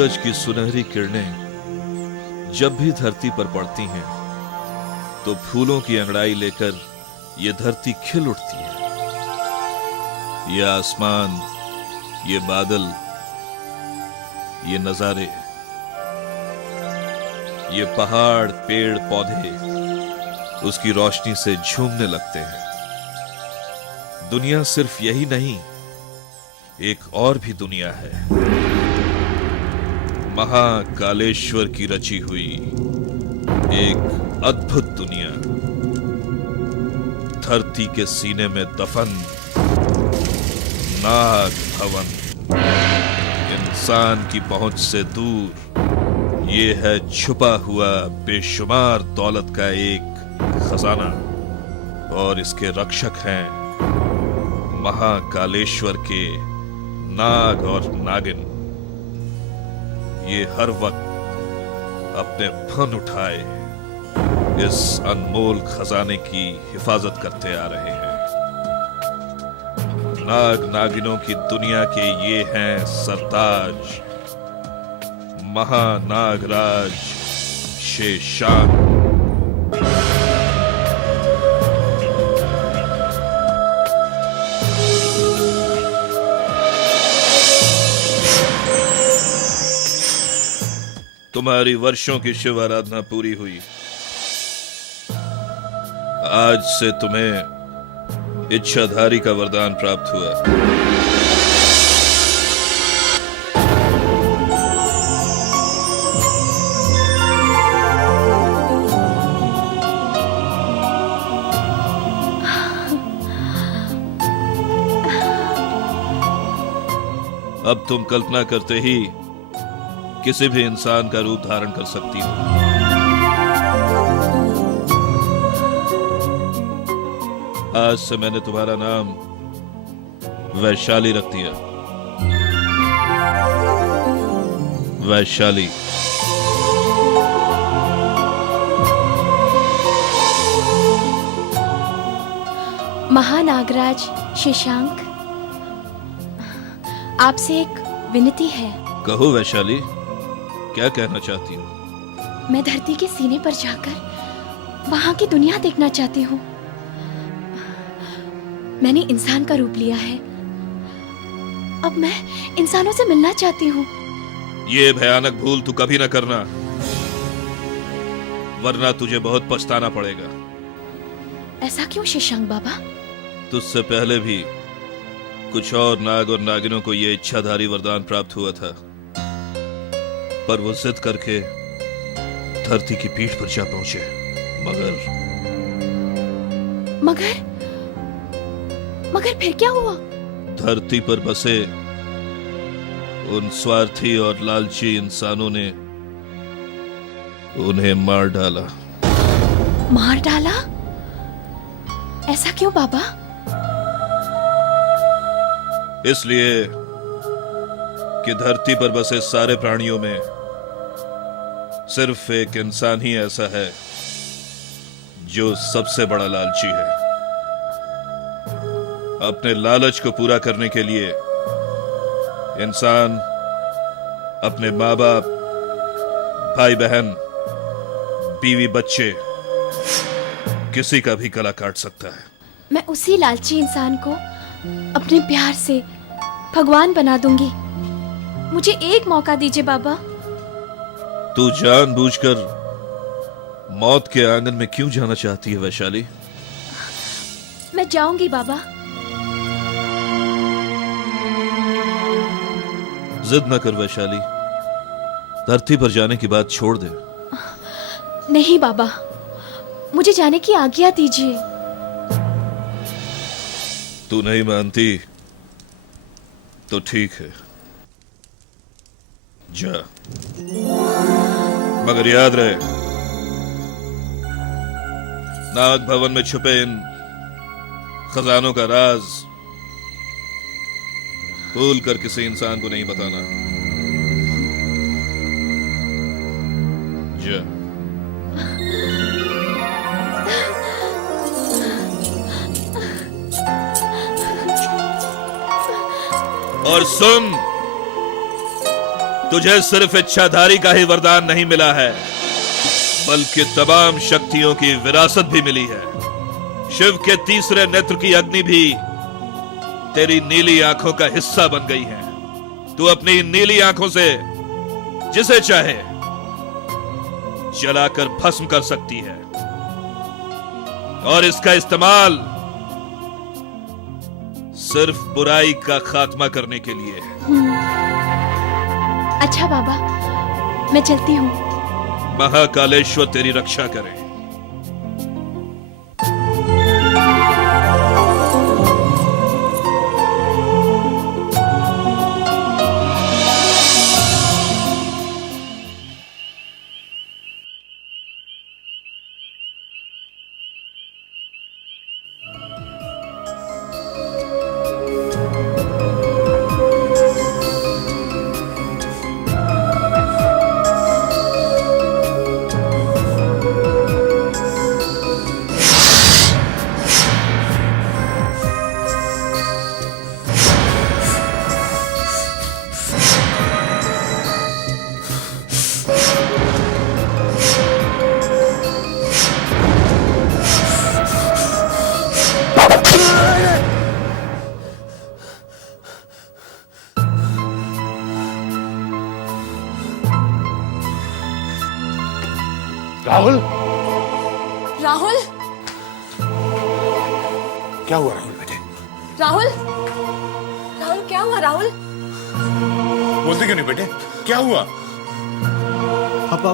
सूरज की सुनहरी किरणें जब भी धरती पर पड़ती हैं तो फूलों की अंगड़ाई लेकर ये धरती खिल उठती है। ये आसमान, ये बादल, ये नजारे, ये पहाड़, पेड़, पौधे उसकी रोशनी से झूमने लगते हैं। दुनिया सिर्फ यही नहीं, एक और भी दुनिया है, महाकालेश्वर की रची हुई एक अद्भुत दुनिया। धरती के सीने में दफन नाग भवन, इंसान की पहुंच से दूर। ये है छुपा हुआ बेशुमार दौलत का एक खजाना और इसके रक्षक हैं महाकालेश्वर के नाग और नागिन। ये हर वक्त अपने फन उठाए इस अनमोल खजाने की हिफाजत करते आ रहे हैं। नाग नागिनों की दुनिया के ये हैं सरताज, महानागराज शेषांक। तुम्हारी वर्षों की शिव आराधना पूरी हुई। आज से तुम्हें इच्छाधारी का वरदान प्राप्त हुआ। अब तुम कल्पना करते ही किसी भी इंसान का रूप धारण कर सकती हो। आज से मैंने तुम्हारा नाम वैशाली रख दिया। वैशाली। महानागराज शशांक, आपसे एक विनती है। कहो वैशाली, क्या कहना चाहती हो? मैं धरती के सीने पर जाकर वहां की दुनिया देखना चाहती हूँ। मैंने इंसान का रूप लिया है, अब मैं इंसानों से मिलना चाहती हूँ। ये भयानक भूल तू कभी न करना, वरना तुझे बहुत पछताना पड़ेगा। ऐसा क्यों शशांक बाबा? तुझसे पहले भी कुछ और नाग और नागिनों को यह इच्छाधारी वरदान प्राप्त हुआ था, पर वो जिद करके धरती की पीठ पर जा पहुंचे। मगर फिर क्या हुआ? धरती पर बसे उन स्वार्थी और लालची इंसानों ने उन्हें मार डाला। मार डाला? ऐसा क्यों बाबा? इसलिए कि धरती पर बसे सारे प्राणियों में सिर्फ एक इंसान ही ऐसा है जो सबसे बड़ा लालची है। अपने लालच को पूरा करने के लिए इंसान अपने माँ बाप, भाई बहन, बीवी बच्चे, किसी का भी गला काट सकता है। मैं उसी लालची इंसान को अपने प्यार से भगवान बना दूंगी। मुझे एक मौका दीजिए बाबा। तू जानबूझकर मौत के आंगन में क्यों जाना चाहती है वैशाली? मैं जाऊंगी बाबा। जिद न कर वैशाली, धरती पर जाने की बात छोड़ दे। नहीं बाबा, मुझे जाने की आज्ञा दीजिए। तू नहीं मानती तो ठीक है, जा। मगर याद रहे, नाग भवन में छुपे इन खजानों का राज भूल कर किसी इंसान को नहीं बताना। जा। और सुन, तुझे सिर्फ इच्छाधारी का ही वरदान नहीं मिला है, बल्कि तमाम शक्तियों की विरासत भी मिली है। शिव के तीसरे नेत्र की अग्नि भी तेरी नीली आंखों का हिस्सा बन गई है। तू अपनी नीली आंखों से जिसे चाहे जलाकर भस्म कर सकती है, और इसका इस्तेमाल सिर्फ बुराई का खात्मा करने के लिए। अच्छा बाबा, मैं चलती हूँ। महाकालेश्वर तेरी रक्षा करे। राहुल, राहुल, क्या हुआ राहुल बेटे? राहुल, राहुल क्या हुआ राहुल? बोलते क्यों नहीं बेटे? क्या हुआ? पापा,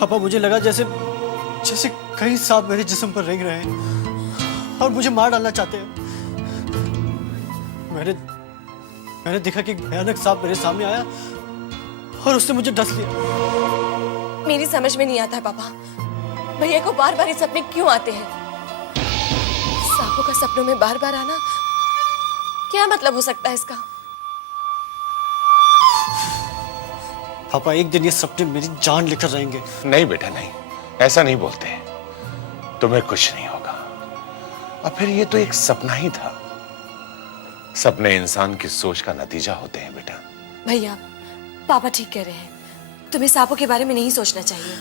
पापा मुझे लगा जैसे जैसे कई सांप मेरे जिस्म पर रेंग रहे हैं और मुझे मार डालना चाहते हैं। मैंने देखा कि भयानक सांप मेरे सामने आया और उसने मुझे डस लिया। मेरी समझ में नहीं आता है पापा, भैया को बार बार ये सपने क्यों आते हैं? सांपों का सपनों में बार बार आना क्या मतलब हो सकता है इसका? पापा एक दिन ये सपने मेरी जान लेकर रहेंगे। नहीं बेटा नहीं, ऐसा नहीं बोलते। तुम्हें कुछ नहीं होगा। और फिर ये तो एक सपना ही था। सपने इंसान की सोच का नतीजा होते हैं बेटा। भैया, पापा ठीक कह रहे हैं, तुम्हें सांपों के बारे में नहीं सोचना चाहिए।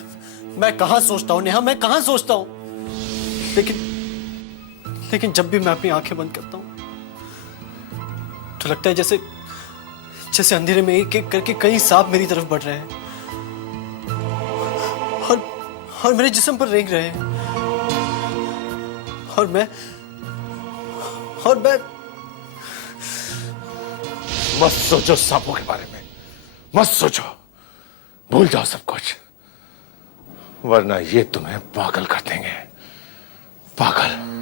मैं कहाँ सोचता हूँ नेहा, मैं कहाँ सोचता हूँ। लेकिन जब भी मैं अपनी आंखें बंद करता हूँ तो लगता है जैसे जैसे अंधेरे में एक एक करके कई सांप मेरी तरफ बढ़ रहे हैं और मेरे जिस्म पर रेंग रहे हैं और मैं मत सोचो सांपों के बारे में, मत सोचो। भूल जाओ सब कुछ, वरना ये तुम्हें पागल कर देंगे। पागल।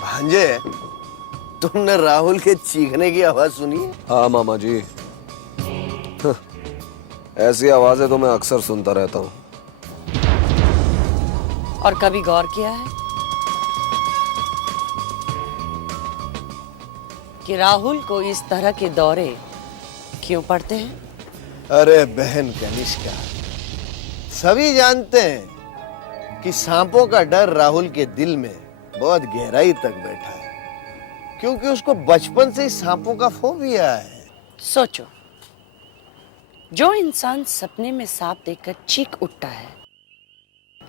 भांजे, तुमने राहुल के चीखने की आवाज सुनी है? हाँ मामा जी, ऐसी आवाजें तो मैं अक्सर सुनता रहता हूँ। और कभी गौर किया है कि राहुल को इस तरह के दौरे क्यों पड़ते हैं? अरे बहन कनिष्का, सभी जानते हैं कि सांपों का डर राहुल के दिल में बहुत गहराई तक बैठा है, क्योंकि उसको बचपन से ही सांपों का फोबिया है। सोचो, जो इंसान सपने में सांप देखकर चीख उठता है,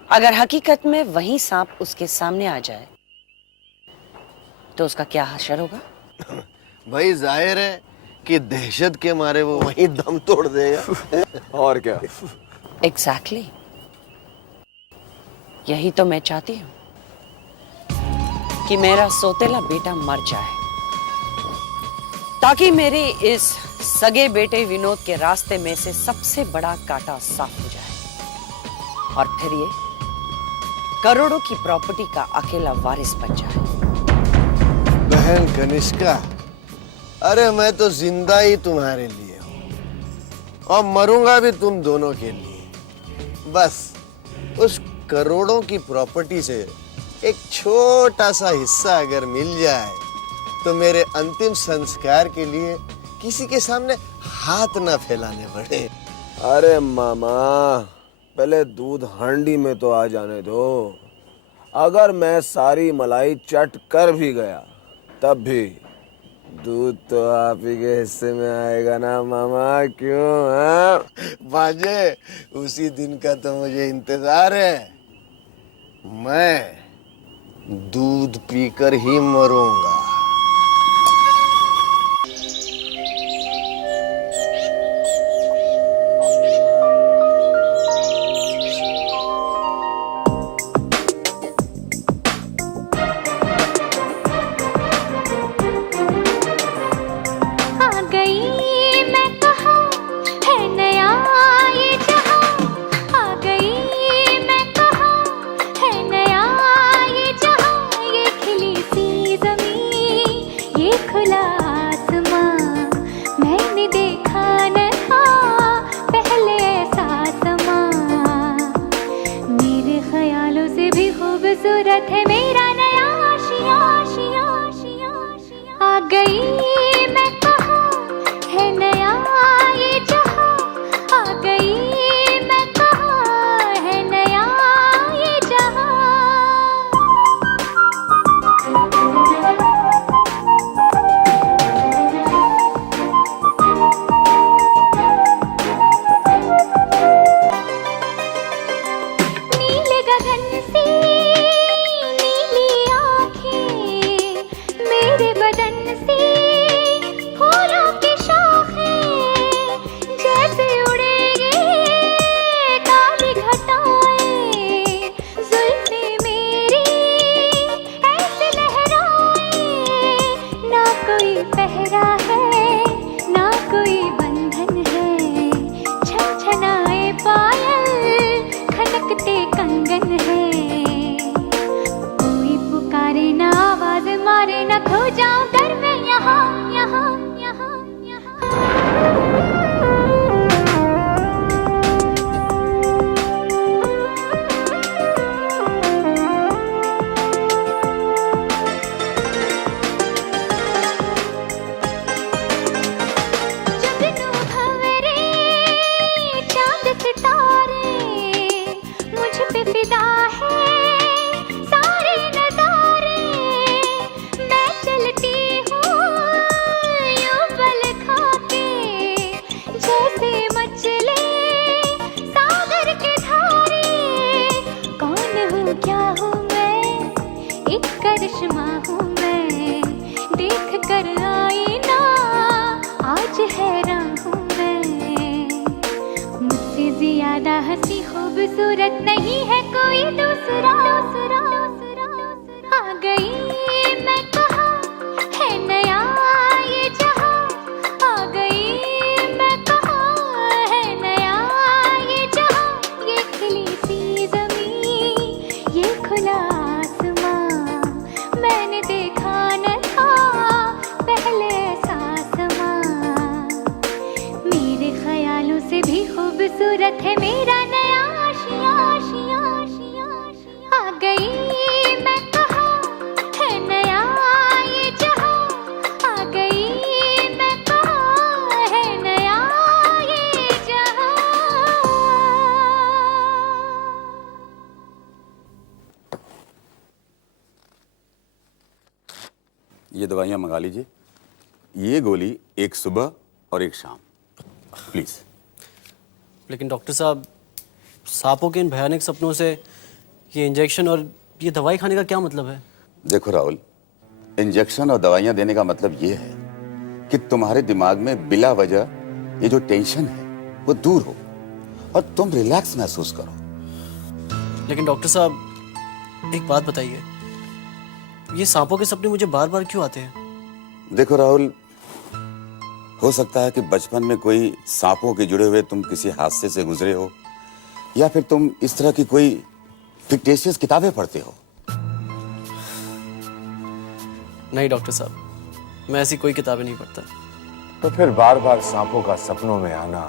अगर हकीकत में वही सांप उसके सामने आ जाए तो उसका क्या हशर होगा? भाई जाहिर है कि दहशत के मारे वो वहीं दम तोड़ देगा। और क्या? एग्जैक्टली, यही तो मैं चाहती हूँ कि मेरा सोतेला बेटा मर जाए, ताकि मेरे इस सगे बेटे विनोद के रास्ते में से सबसे बड़ा कांटा साफ हो जाए और फिर ये करोड़ों की प्रॉपर्टी का अकेला वारिस बन जाए। बहन कनिष्का, अरे मैं तो जिंदा ही तुम्हारे लिए हूँ और मरूंगा भी तुम दोनों के लिए। बस उस करोड़ों की प्रॉपर्टी से एक छोटा सा हिस्सा अगर मिल जाए तो मेरे अंतिम संस्कार के लिए किसी के सामने हाथ ना फैलाने पड़े। अरे मामा, पहले दूध हांडी में तो आ जाने दो। अगर मैं सारी मलाई चट कर भी गया तब भी दूध तो आप ही के हिस्से में आएगा ना मामा, क्यों? हाँ? बाजे, उसी दिन का तो मुझे इंतजार है। मैं दूध पीकर ही मरूंगा। आ गई मैं कहाँ है नया ये जहाँ, आ गई मैं कहाँ है नया ये जहाँ, ये खिली सी ज़मीं ये खुला आसमां, मैंने देखा न था पहले ऐसा समा, मेरे ख्यालों से भी खूबसूरत है मेरा नया आशिया आशिया आशिया आशिया। आ गई मैं कहाँ है नया ये जहाँ, आ गई मैं कहाँ है नया ये जहाँ। नीले गगन से नीली आँखें, मेरे बदन से फूलों की शाखें, जैसे उड़े ये काली घटाएं, जुल्फें मेरी ऐसे लहराएं, ना कोई पहरा है ना कोई बंधन है, छनछनाए पायल खनकते कंगन है, कोई पुकारे ना आवाज मारे ना खो जाऊं घर में यहाँ यहाँ यहाँ जुगनू भंवरे चांद सितारे, मुझ पे फिदा है सारे नजारे, मैं चलती हूँ यूं बल खाके, जैसे मचले सागर के धारे, कौन हूँ क्या हूँ मैं, एक करिश्मा हूँ मैं, देख कर आईना आज हैरान हूँ मैं, मुझसे ज्यादा हंसी खूबसूरत नहीं है कोई दूसरा दूसरा दूसरा। आ गई मैं कहाँ है नया ये जहाँ, आ गई मैं कहाँ है नया ये जहाँ, ये खिली सी ज़मीं ये खुला आसमां, मैंने देखा न था पहले ऐसा समा, मेरे ख्यालों से भी खूबसूरत है मेरा नया आशिया आशिया आशिया आशिया। आ गई मैं कहाँ है नया ये जहाँ, आ गई मैं कहाँ है नया ये जहाँ। ये दवाइयाँ मंगा लीजिए। ये गोली एक सुबह और एक शाम, प्लीज। लेकिन डॉक्टर साहब, सांपों के इन भयानक सपनों से ये इंजेक्शन और ये दवाई खाने का क्या मतलब है? देखो राहुल, इंजेक्शन और दवाइयाँ देने का मतलब ये है कि तुम्हारे दिमाग में बिला वजह ये जो टेंशन है वो दूर हो और तुम रिलैक्स महसूस करो। लेकिन डॉक्टर साहब, एक बात बताइए, ये सांपों के सपने मुझे बार बार क्यों आते हैं? देखो राहुल, हो सकता है कि बचपन में कोई सांपों के जुड़े हुए तुम किसी हादसे से गुजरे हो, या फिर तुम इस तरह की कोई फिक्टिशियस किताबें पढ़ते हो। नहीं डॉक्टर साहब, मैं ऐसी कोई किताबें नहीं पढ़ता। तो फिर बार बार सांपों का सपनों में आना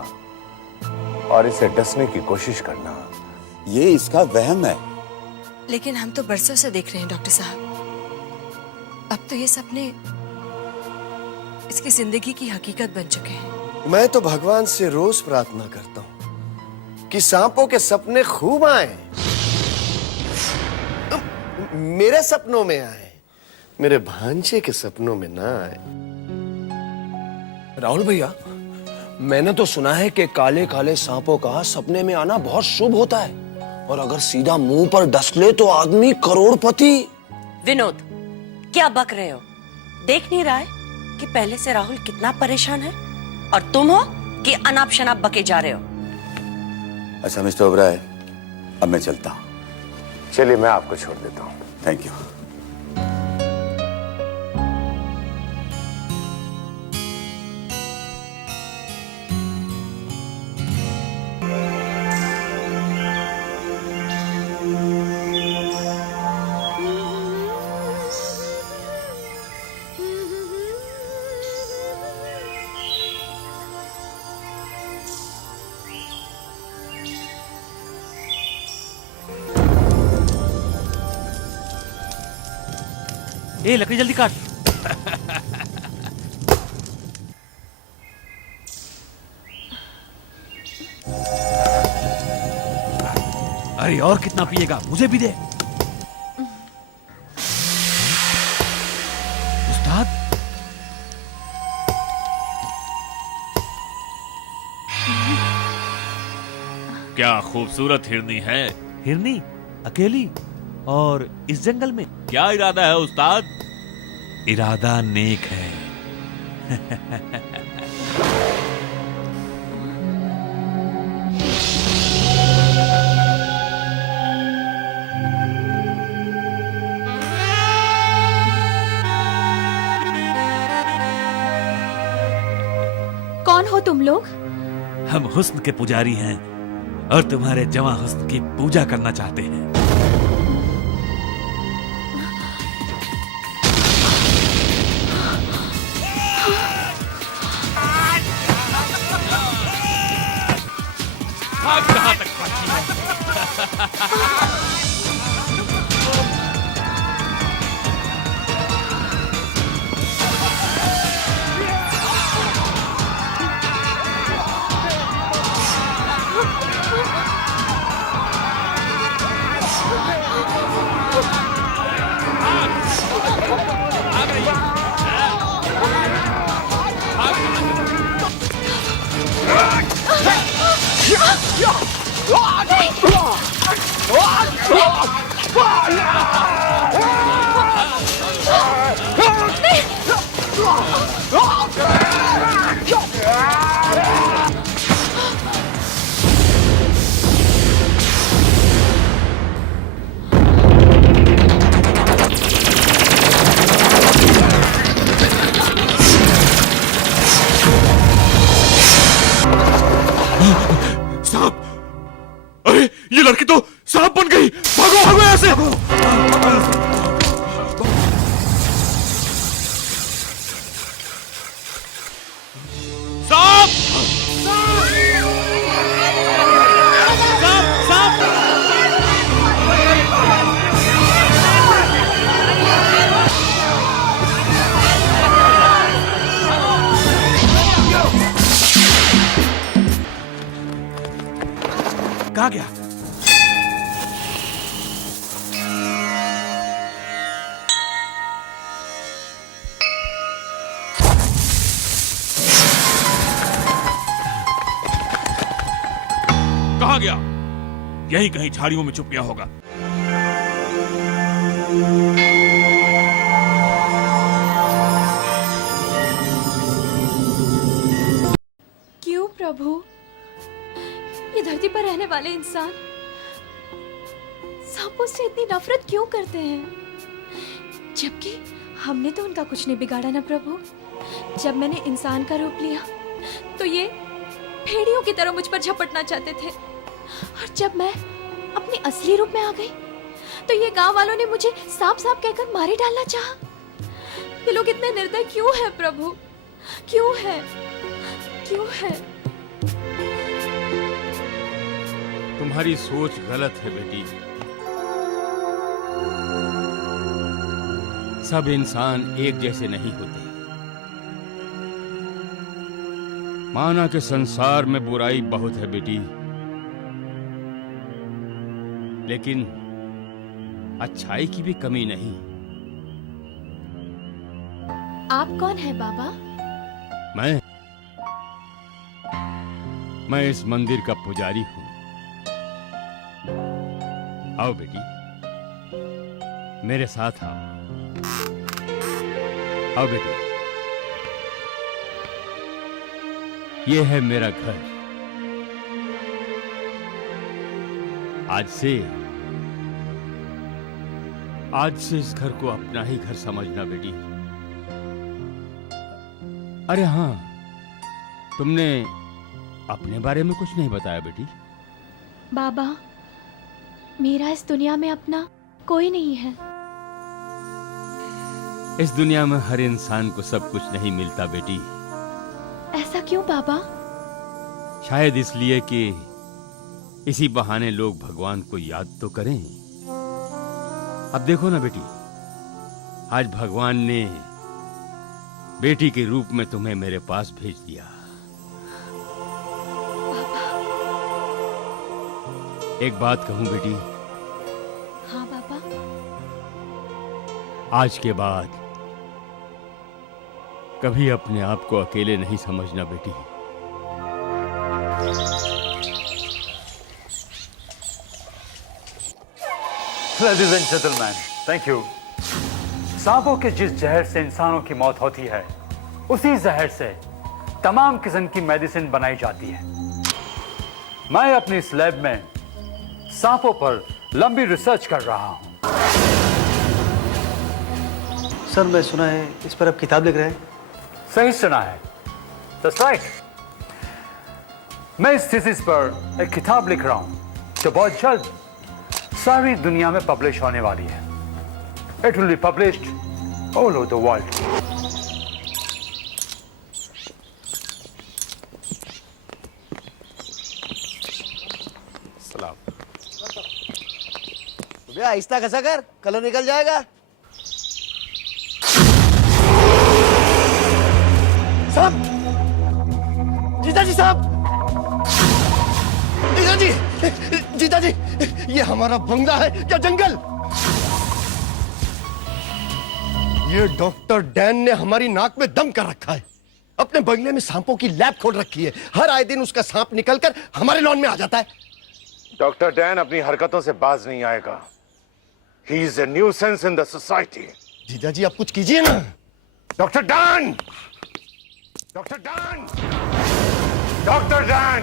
और इसे डसने की कोशिश करना ये इसका वहम है। लेकिन हम तो बरसों से देख रहे हैं डॉक्टर साहब। अब तो ये सपने इसकी जिंदगी की हकीकत बन चुके हैं। मैं तो भगवान से रोज प्रार्थना करता हूं कि सांपों के सपने खूब आए, मेरे सपनों में आए, मेरे भांजे के सपनों में ना आए। राहुल भैया, मैंने तो सुना है कि काले काले सांपों का सपने में आना बहुत शुभ होता है, और अगर सीधा मुंह पर डस ले तो आदमी करोड़पति। विनोद, क्या बक रहे हो? देख नहीं रहा है कि पहले से राहुल कितना परेशान है, और तुम हो कि अनाप शनाप बके जा रहे हो? अच्छा मिस्टर ओबराय, अब मैं चलता हूँ। चलिए मैं आपको छोड़ देता हूँ। Thank you. ए लकड़ी जल्दी काट। अरे और कितना पिएगा, मुझे भी दे। उस्ताद, क्या खूबसूरत हिरनी है। हिरनी अकेली और इस जंगल में? क्या इरादा है उस्ताद? इरादा नेक है। कौन हो तुम लोग? हम हुस्न के पुजारी हैं और तुम्हारे जवां हुस्न की पूजा करना चाहते हैं। आप कहां तक भागी है? सांप! अरे ये लड़की तो सांप बन गई। भागो भागो यहाँ से। सांप! सांप! सांप! कहाँ गया? कहाँ गया? यहीं कहीं झाड़ियों में छुप गया होगा। क्यों प्रभु? ये धरती पर रहने वाले इंसान सांपों से इतनी नफरत क्यों करते हैं? जबकि हमने तो उनका कुछ नहीं बिगाड़ा ना प्रभु। जब मैंने इंसान का रूप लिया तो ये भेड़ियों की तरह मुझ पर झपटना चाहते थे, और जब मैं अपने असली रूप में आ गई तो ये गांव वालों ने मुझे सांप सांप कहकर मारे डालना चाहा। ये लोग इतने निर्दय क्यों हैं प्रभु? क्यों है? क्यों है? तुम्हारी सोच गलत है बेटी। सब इंसान एक जैसे नहीं होते। माना कि संसार में बुराई बहुत है बेटी, लेकिन अच्छाई की भी कमी नहीं। आप कौन है बाबा? मैं इस मंदिर का पुजारी हूं। आओ बेटी, मेरे साथ आओ। आओ बेटी, ये है मेरा घर। आज से इस घर को अपना ही घर समझना बेटी। अरे हाँ, तुमने अपने बारे में कुछ नहीं बताया बेटी। बाबा, मेरा इस दुनिया में अपना कोई नहीं है। इस दुनिया में हर इंसान को सब कुछ नहीं मिलता बेटी। ऐसा क्यों बाबा? शायद इसलिए कि इसी बहाने लोग भगवान को याद तो करें। अब देखो ना बेटी, आज भगवान ने बेटी के रूप में तुम्हें मेरे पास भेज दिया। एक बात कहूं बेटी? हाँ बाबा। आज के बाद कभी अपने आप को अकेले नहीं समझना बेटी। Ladies and gentlemen, thank you. सांपों के जिस जहर से इंसानों की मौत होती है, उसी जहर से तमाम किस्म की मेडिसिन बनाई जाती है। मैं अपनी इस लैब में सांपों पर लंबी रिसर्च कर रहा हूं। सर, मैं सुना है इस पर आप किताब लिख रहे हैं। सही सुना है। That's right. मैं इस थीसिस पर एक किताब लिख रहा हूं जो बहुत जल्द सारी दुनिया में पब्लिश होने वाली है। It will be published all over the world. सलाम। भैया आहिस्ता खसा कर, कलर निकल जाएगा। साहब, जीता जी साहब, जीता जी, जीता जी, ये हमारा बंगला है या जंगल? ये डॉक्टर डैन ने हमारी नाक में दम कर रखा है। अपने बंगले में सांपों की लैब खोल रखी है। हर आए दिन उसका सांप निकलकर हमारे लॉन में आ जाता है। डॉक्टर डैन अपनी हरकतों से बाज नहीं आएगा। He is a nuisance in the society. जीजा जी, आप कुछ कीजिए ना। Doctor Dan! Doctor Dan! Doctor Dan!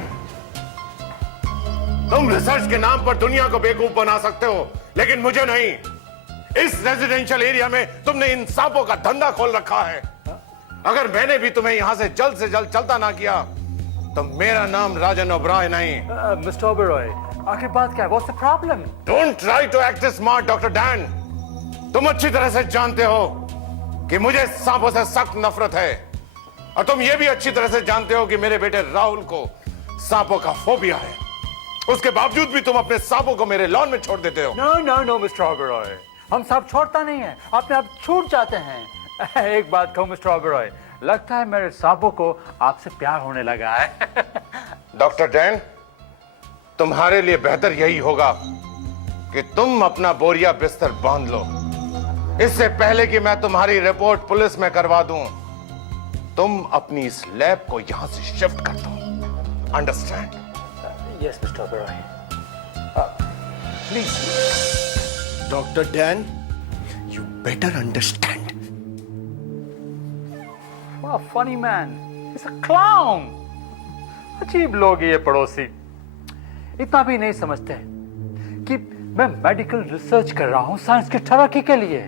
तुम रिसर्च के नाम पर दुनिया को बेवकूफ बना सकते हो, लेकिन मुझे नहीं। इस रेजिडेंशियल एरिया में तुमने इन सांपों का धंधा खोल रखा है। अगर मैंने भी तुम्हें यहां से जल्द चलता ना किया, तो मेरा नाम राजन ओबरॉय नहीं। मिस्टर ओबरॉय, आखिर बात क्या है? What's the problem? Don't try to act smart, doctor Dan. तुम अच्छी तरह से जानते हो कि मुझे सांपों से सख्त नफरत है, और तुम ये भी अच्छी तरह से जानते हो कि मेरे बेटे राहुल को सांपों का फोबिया है। उसके बावजूद भी तुम अपने सांपों को मेरे लॉन में छोड़ देते हो। No, मिस्टर ओबरॉय, हम सांप छोड़ता नहीं है, अपने आप छूट जाते हैं। एक बात कहूं मिस्टर ओबरॉय, लगता है मेरे सांपों को आपसे प्यार होने लगा है। डॉक्टर डैन, तुम्हारे लिए बेहतर यही होगा कि तुम अपना बोरिया बिस्तर बांध लो, इससे पहले कि मैं तुम्हारी रिपोर्ट पुलिस में करवा दूं। तुम अपनी इस लैब को यहां से शिफ्ट कर दो। Understand? Yes mister Oberoi, please. Doctor Dan, you better understand. What a funny man. He's a clown. अजीब लोग ये पड़ोसी, इतना भी नहीं समझते कि मैं मेडिकल रिसर्च कर रहा हूं साइंस की तरक्की के लिए।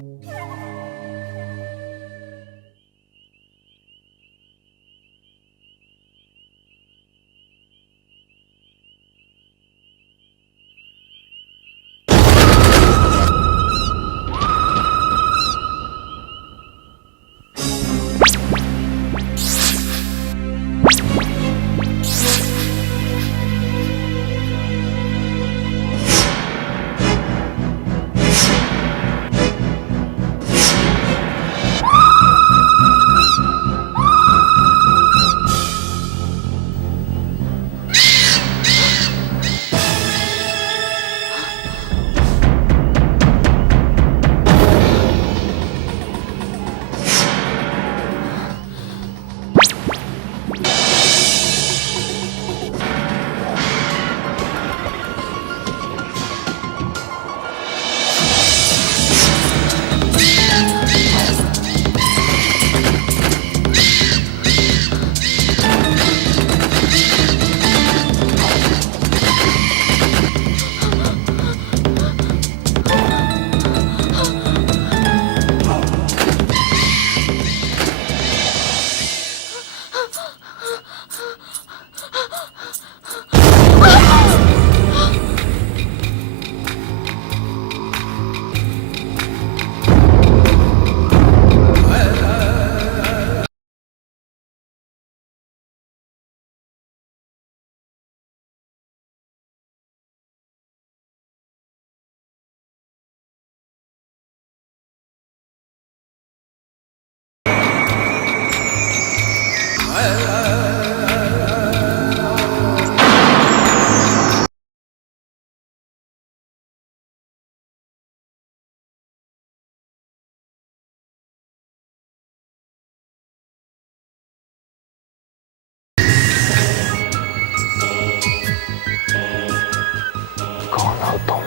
कौन हो तुम?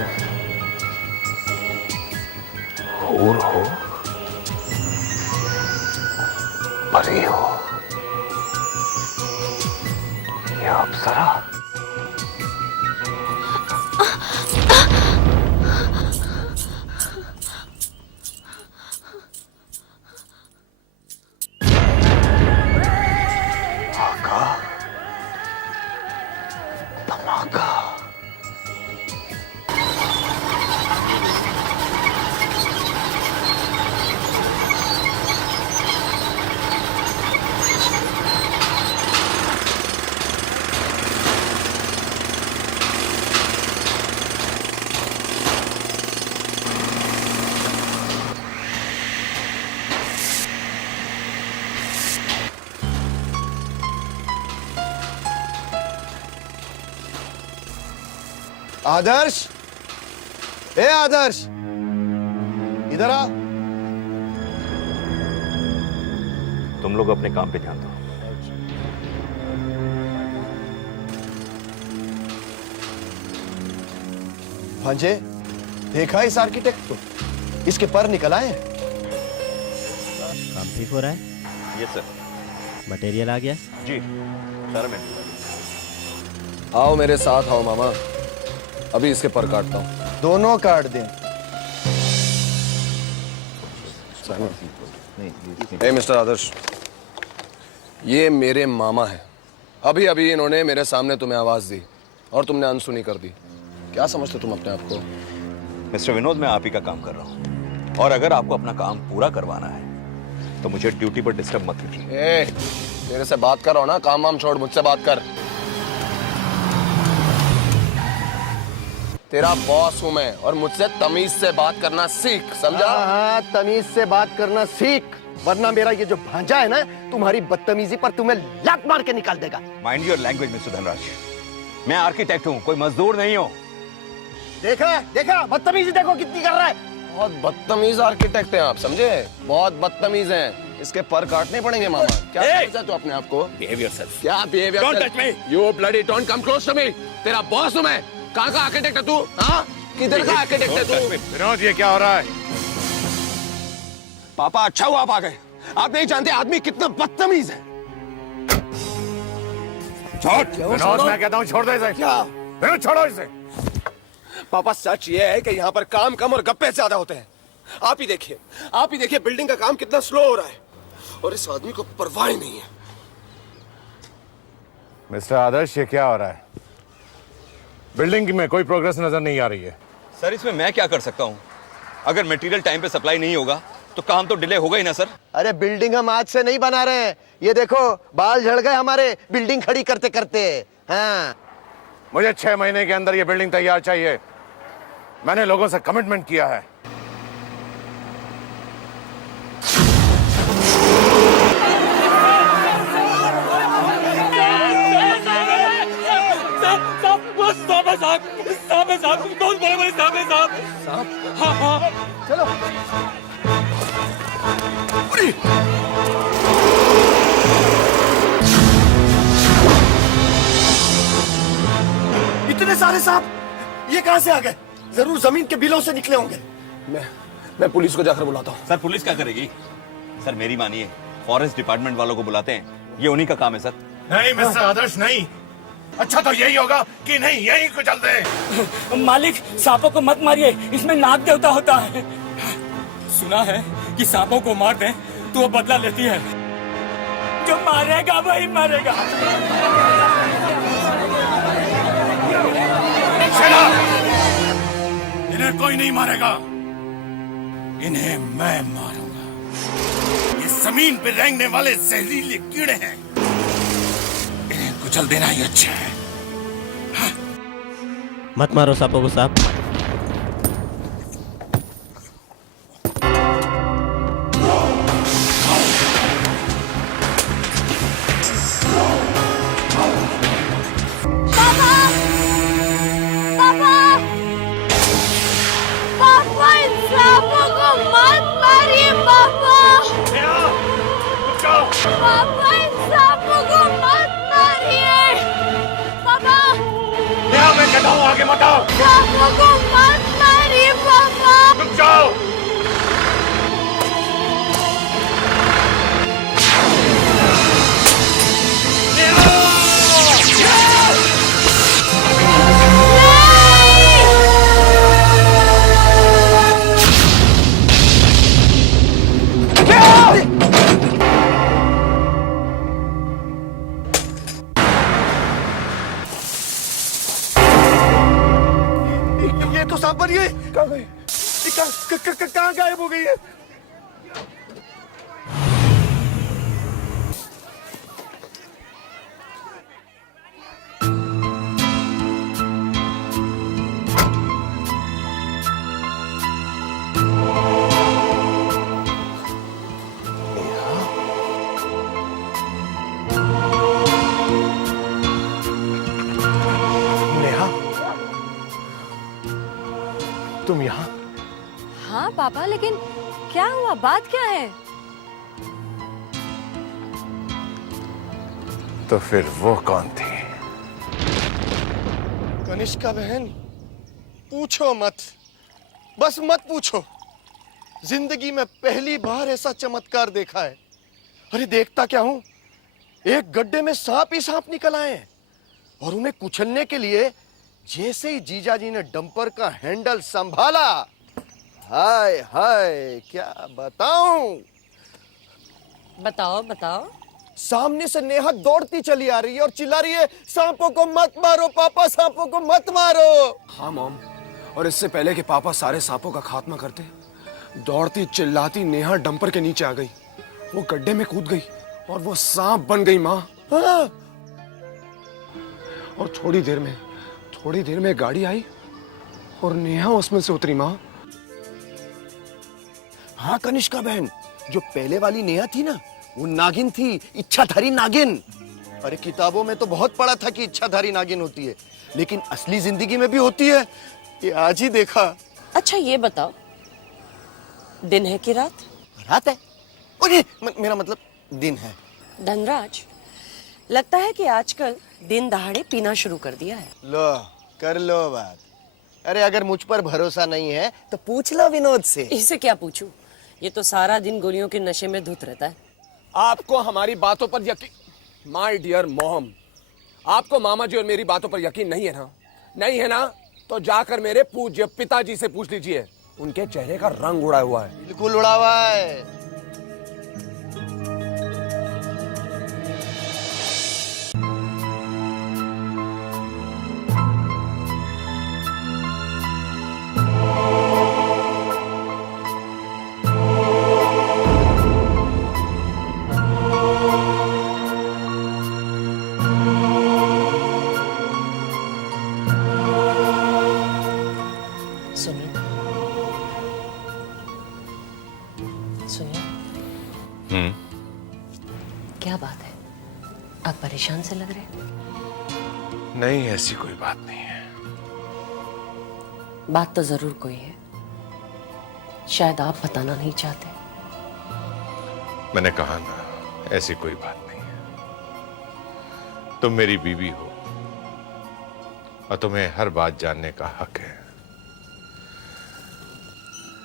हूर हो? परी हो या अप्सरा? आका, धमाका। आदर्श, ए आदर्श, इधर आ। तुम लोग अपने काम पे ध्यान दो। भांजे, देखा इस आर्किटेक्ट को? इसके पर निकल आए। काम ठीक हो रहा है? Yes sir. मटेरियल आ गया? जी सर। मैं आओ मेरे साथ आओ मामा, अभी इसके पर काटता हूँ। दोनों काट दें। ए मिस्टर आदर्श, ये मेरे मामा हैं। अभी अभी इन्होंने मेरे सामने तुम्हें आवाज दी और तुमने अनसुनी कर दी। क्या समझते तुम अपने आप को? मिस्टर विनोद, मैं आप ही का काम कर रहा हूँ, और अगर आपको अपना काम पूरा करवाना है तो मुझे ड्यूटी पर डिस्टर्ब मत कीजिए। ए, मेरे से बात कर रहा हो ना, काम वाम छोड़, मुझसे बात कर। तेरा बॉस हूं मैं और मुझसे तमीज से बात करना सीख, समझा? हाँ, तमीज से बात करना सीख, वरना मेरा ये जो भांजा है ना, तुम्हारी बदतमीजी पर तुम्हें लात मार के निकाल देगा। Mind your language mister Dhanraj. मैं आर्किटेक्ट हूँ, कोई मजदूर नहीं हूँ। देखा देखा, बदतमीजी देखो कितनी कर रहा है। बहुत बदतमीज आर्किटेक्ट हैं आप, समझे? बहुत बदतमीज हैं। इसके पर काटने पड़ेंगे मामा। क्या समझा तू अपने आप को? Behave yourself. क्या behaviour? Don't touch me. You bloody don't come close to me. तेरा बॉस हूं मैं। कहाँ का आर्किटेक्ट है तू? हाँ? किधर का आर्किटेक्ट है तू? विनोद, ये क्या हो रहा है? पापा, अच्छा हुआ आप आ गए। आप नहीं जानते आदमी कितना बदतमीज है। विनोद, मैं कहता हूँ छोड़ दे इसे। क्या? विनोद, छोड़ो इसे। पापा, सच ये है कि यहाँ पर काम कम और गप्पे ज्यादा होते हैं। आप ही देखिए बिल्डिंग का काम कितना स्लो हो रहा है और इस आदमी को परवाह ही नहीं है। मिस्टर आदर्श, ये क्या हो रहा है? बिल्डिंग में कोई प्रोग्रेस नजर नहीं आ रही है। सर, इसमें मैं क्या कर सकता हूँ? अगर मटेरियल टाइम पे सप्लाई नहीं होगा तो काम तो डिले होगा ही ना सर। अरे बिल्डिंग हम आज से नहीं बना रहे हैं, ये देखो बाल झड़ गए हमारे बिल्डिंग खड़ी करते करते। हाँ, मुझे 6 महीने के अंदर ये बिल्डिंग तैयार चाहिए। मैंने लोगों से कमिटमेंट किया है। चलो। इतने सारे सांप ये कहां से आ गए? जरूर जमीन के बिलों से निकले होंगे। मैं पुलिस को जाकर बुलाता हूँ। सर, पुलिस क्या करेगी? सर, मेरी मानिए, फॉरेस्ट डिपार्टमेंट वालों को बुलाते हैं, ये उन्हीं का काम है सर। नहीं मिस्टर आदर्श, नहीं। अच्छा तो यही होगा कि नहीं यही कुचल दे। मालिक, सांपों को मत मारिए, इसमें नाग देवता होता है। सुना है कि सांपों को मार दें तो वो बदला लेती है। जो मारेगा वही मरेगा। इन्हें कोई नहीं मारेगा, इन्हें मैं मारूंगा। ये जमीन पे रेंगने वाले जहरीले कीड़े हैं, इन्हें कुचल देना ही अच्छा है। मत मारो सांपों को सांप। जाओ, आगे मत आओ। सांपों को मत मारिए पापा। रुक जाओ। ये तो सांप बन गई। कहाँ गई? कहाँ गायब हो गई है? नेहा, तुम यहाँ? हाँ पापा, लेकिन क्या हुआ? बात क्या है? तो फिर वो कौन थी? कनिष्का बहन, पूछो मत, बस मत पूछो। जिंदगी में पहली बार ऐसा चमत्कार देखा है। अरे देखता क्या हूं, एक गड्ढे में सांप ही सांप निकल आए हैं और उन्हें कुचलने के लिए जैसे ही जीजाजी ने डंपर का हैंडल संभाला, हाय हाय क्या बताऊं। बताओ बताओ। सामने से नेहा दौड़ती चली आ रही है और चिल्ला रही है, सांपों को मत मारो पापा, सांपों को मत मारो। हाँ मॉम, और इससे पहले कि पापा सारे सांपों का खात्मा करते, दौड़ती चिल्लाती नेहा डंपर के नीचे आ गई। वो गड्ढे में कूद गई और वो सांप बन गई माँ। हाँ। और थोड़ी देर में गाड़ी आई और नेहा उसमें से उतरी माँ। हाँ कनिष्का बहन, जो पहले वाली नेहा थी ना, वो नागिन थी, इच्छाधारी नागिन। अरे किताबों में तो बहुत पढ़ा था कि इच्छाधारी नागिन होती है, लेकिन असली जिंदगी में भी होती है, ये आज ही देखा। अच्छा ये बताओ, दिन है कि रात? रात है। ओए, मेरा मतलब दिन है। धनराज, लगता है कि आजकल दिन दहाड़े पीना शुरू कर दिया है। लो कर लो बात। अरे अगर मुझ पर भरोसा नहीं है तो पूछ लो विनोद से। इससे क्या पूछूं? ये तो सारा दिन गोलियों के नशे में धुत रहता है। आपको हमारी बातों पर यकीन, माय डियर मॉम, आपको मामा जी और मेरी बातों पर यकीन नहीं है ना? नहीं है ना? तो जाकर मेरे पूज्य पिताजी से पूछ लीजिए, उनके चेहरे का रंग उड़ा हुआ है। बिल्कुल उड़ा हुआ है। सुनिए सुनिए, क्या बात है? आप परेशान से लग रहे हैं। नहीं, ऐसी कोई बात नहीं है। बात तो जरूर कोई है, शायद आप बताना नहीं चाहते। मैंने कहा ना, ऐसी कोई बात नहीं है। तुम मेरी बीवी हो और तुम्हें हर बात जानने का हक है,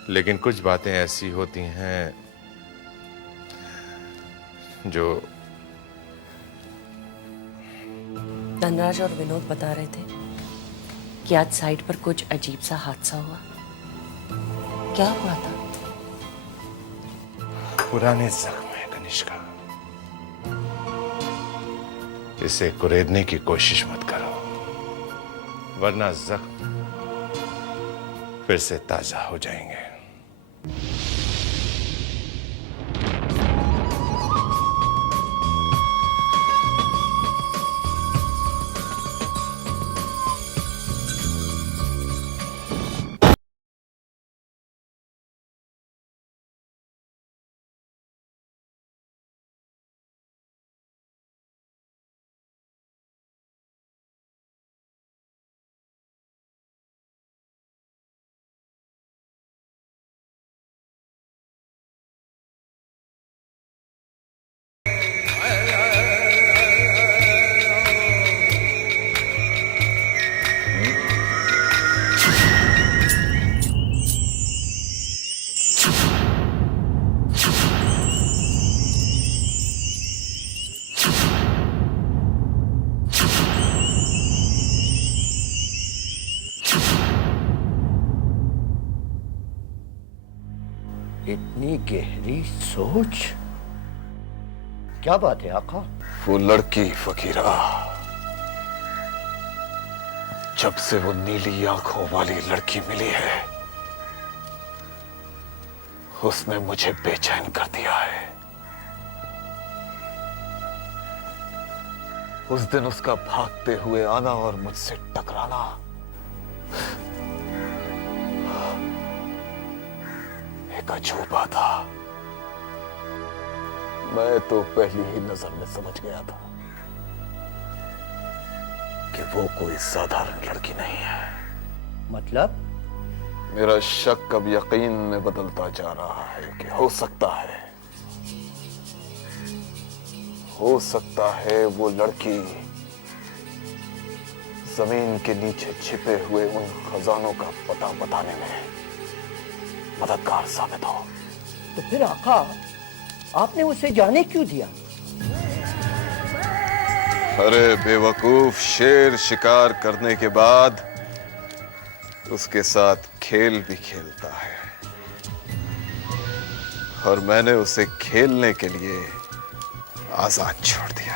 लेकिन कुछ बातें ऐसी होती हैं जो धनराज और विनोद बता रहे थे कि आज साइट पर कुछ अजीब सा हादसा हुआ। क्या हुआ था? पुराने जख्म है कनिष्का, इसे कुरेदने की कोशिश मत करो, वरना जख्म फिर से ताजा हो जाएंगे। इतनी गहरी सोच, क्या बात है आका? वो लड़की फकीरा, जब से वो नीली आंखों वाली लड़की मिली है, उसने मुझे बेचैन कर दिया है। उस दिन उसका भागते हुए आना और मुझसे टकराना, एक अजूबा था। मैं तो पहली ही नजर में समझ गया था कि वो कोई साधारण लड़की नहीं है। मतलब? मेरा शक अब यकीन में बदलता जा रहा है कि हो सकता है वो लड़की जमीन के नीचे छिपे हुए उन खजानों का पता बताने में मददगार साबित हो। तो फिर आका, आपने उसे जाने क्यों दिया? अरे बेवकूफ, शेर शिकार करने के बाद उसके साथ खेल भी खेलता है, और मैंने उसे खेलने के लिए आजाद छोड़ दिया।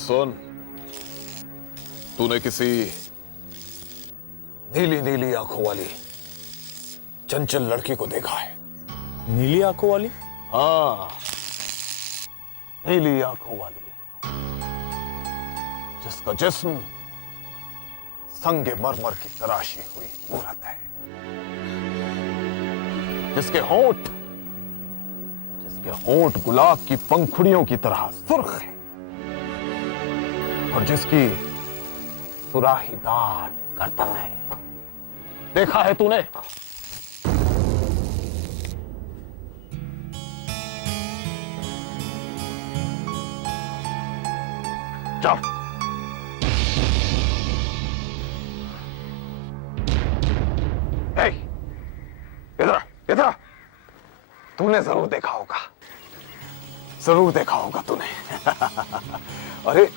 सुन, तूने किसी नीली नीली आंखों वाली चंचल लड़की को देखा है? नीली आंखों वाली? हाँ, नीली आंखों वाली, जिसका जिस्म संगे मरमर की तराशी हुई मूरत है, जिसके होंठ गुलाब की पंखुड़ियों की तरह सुर्ख है, और जिसकी सुराहीदार गर्दन है। देखा है तूने? चल, इधर तूने जरूर देखा होगा तूने। अरे,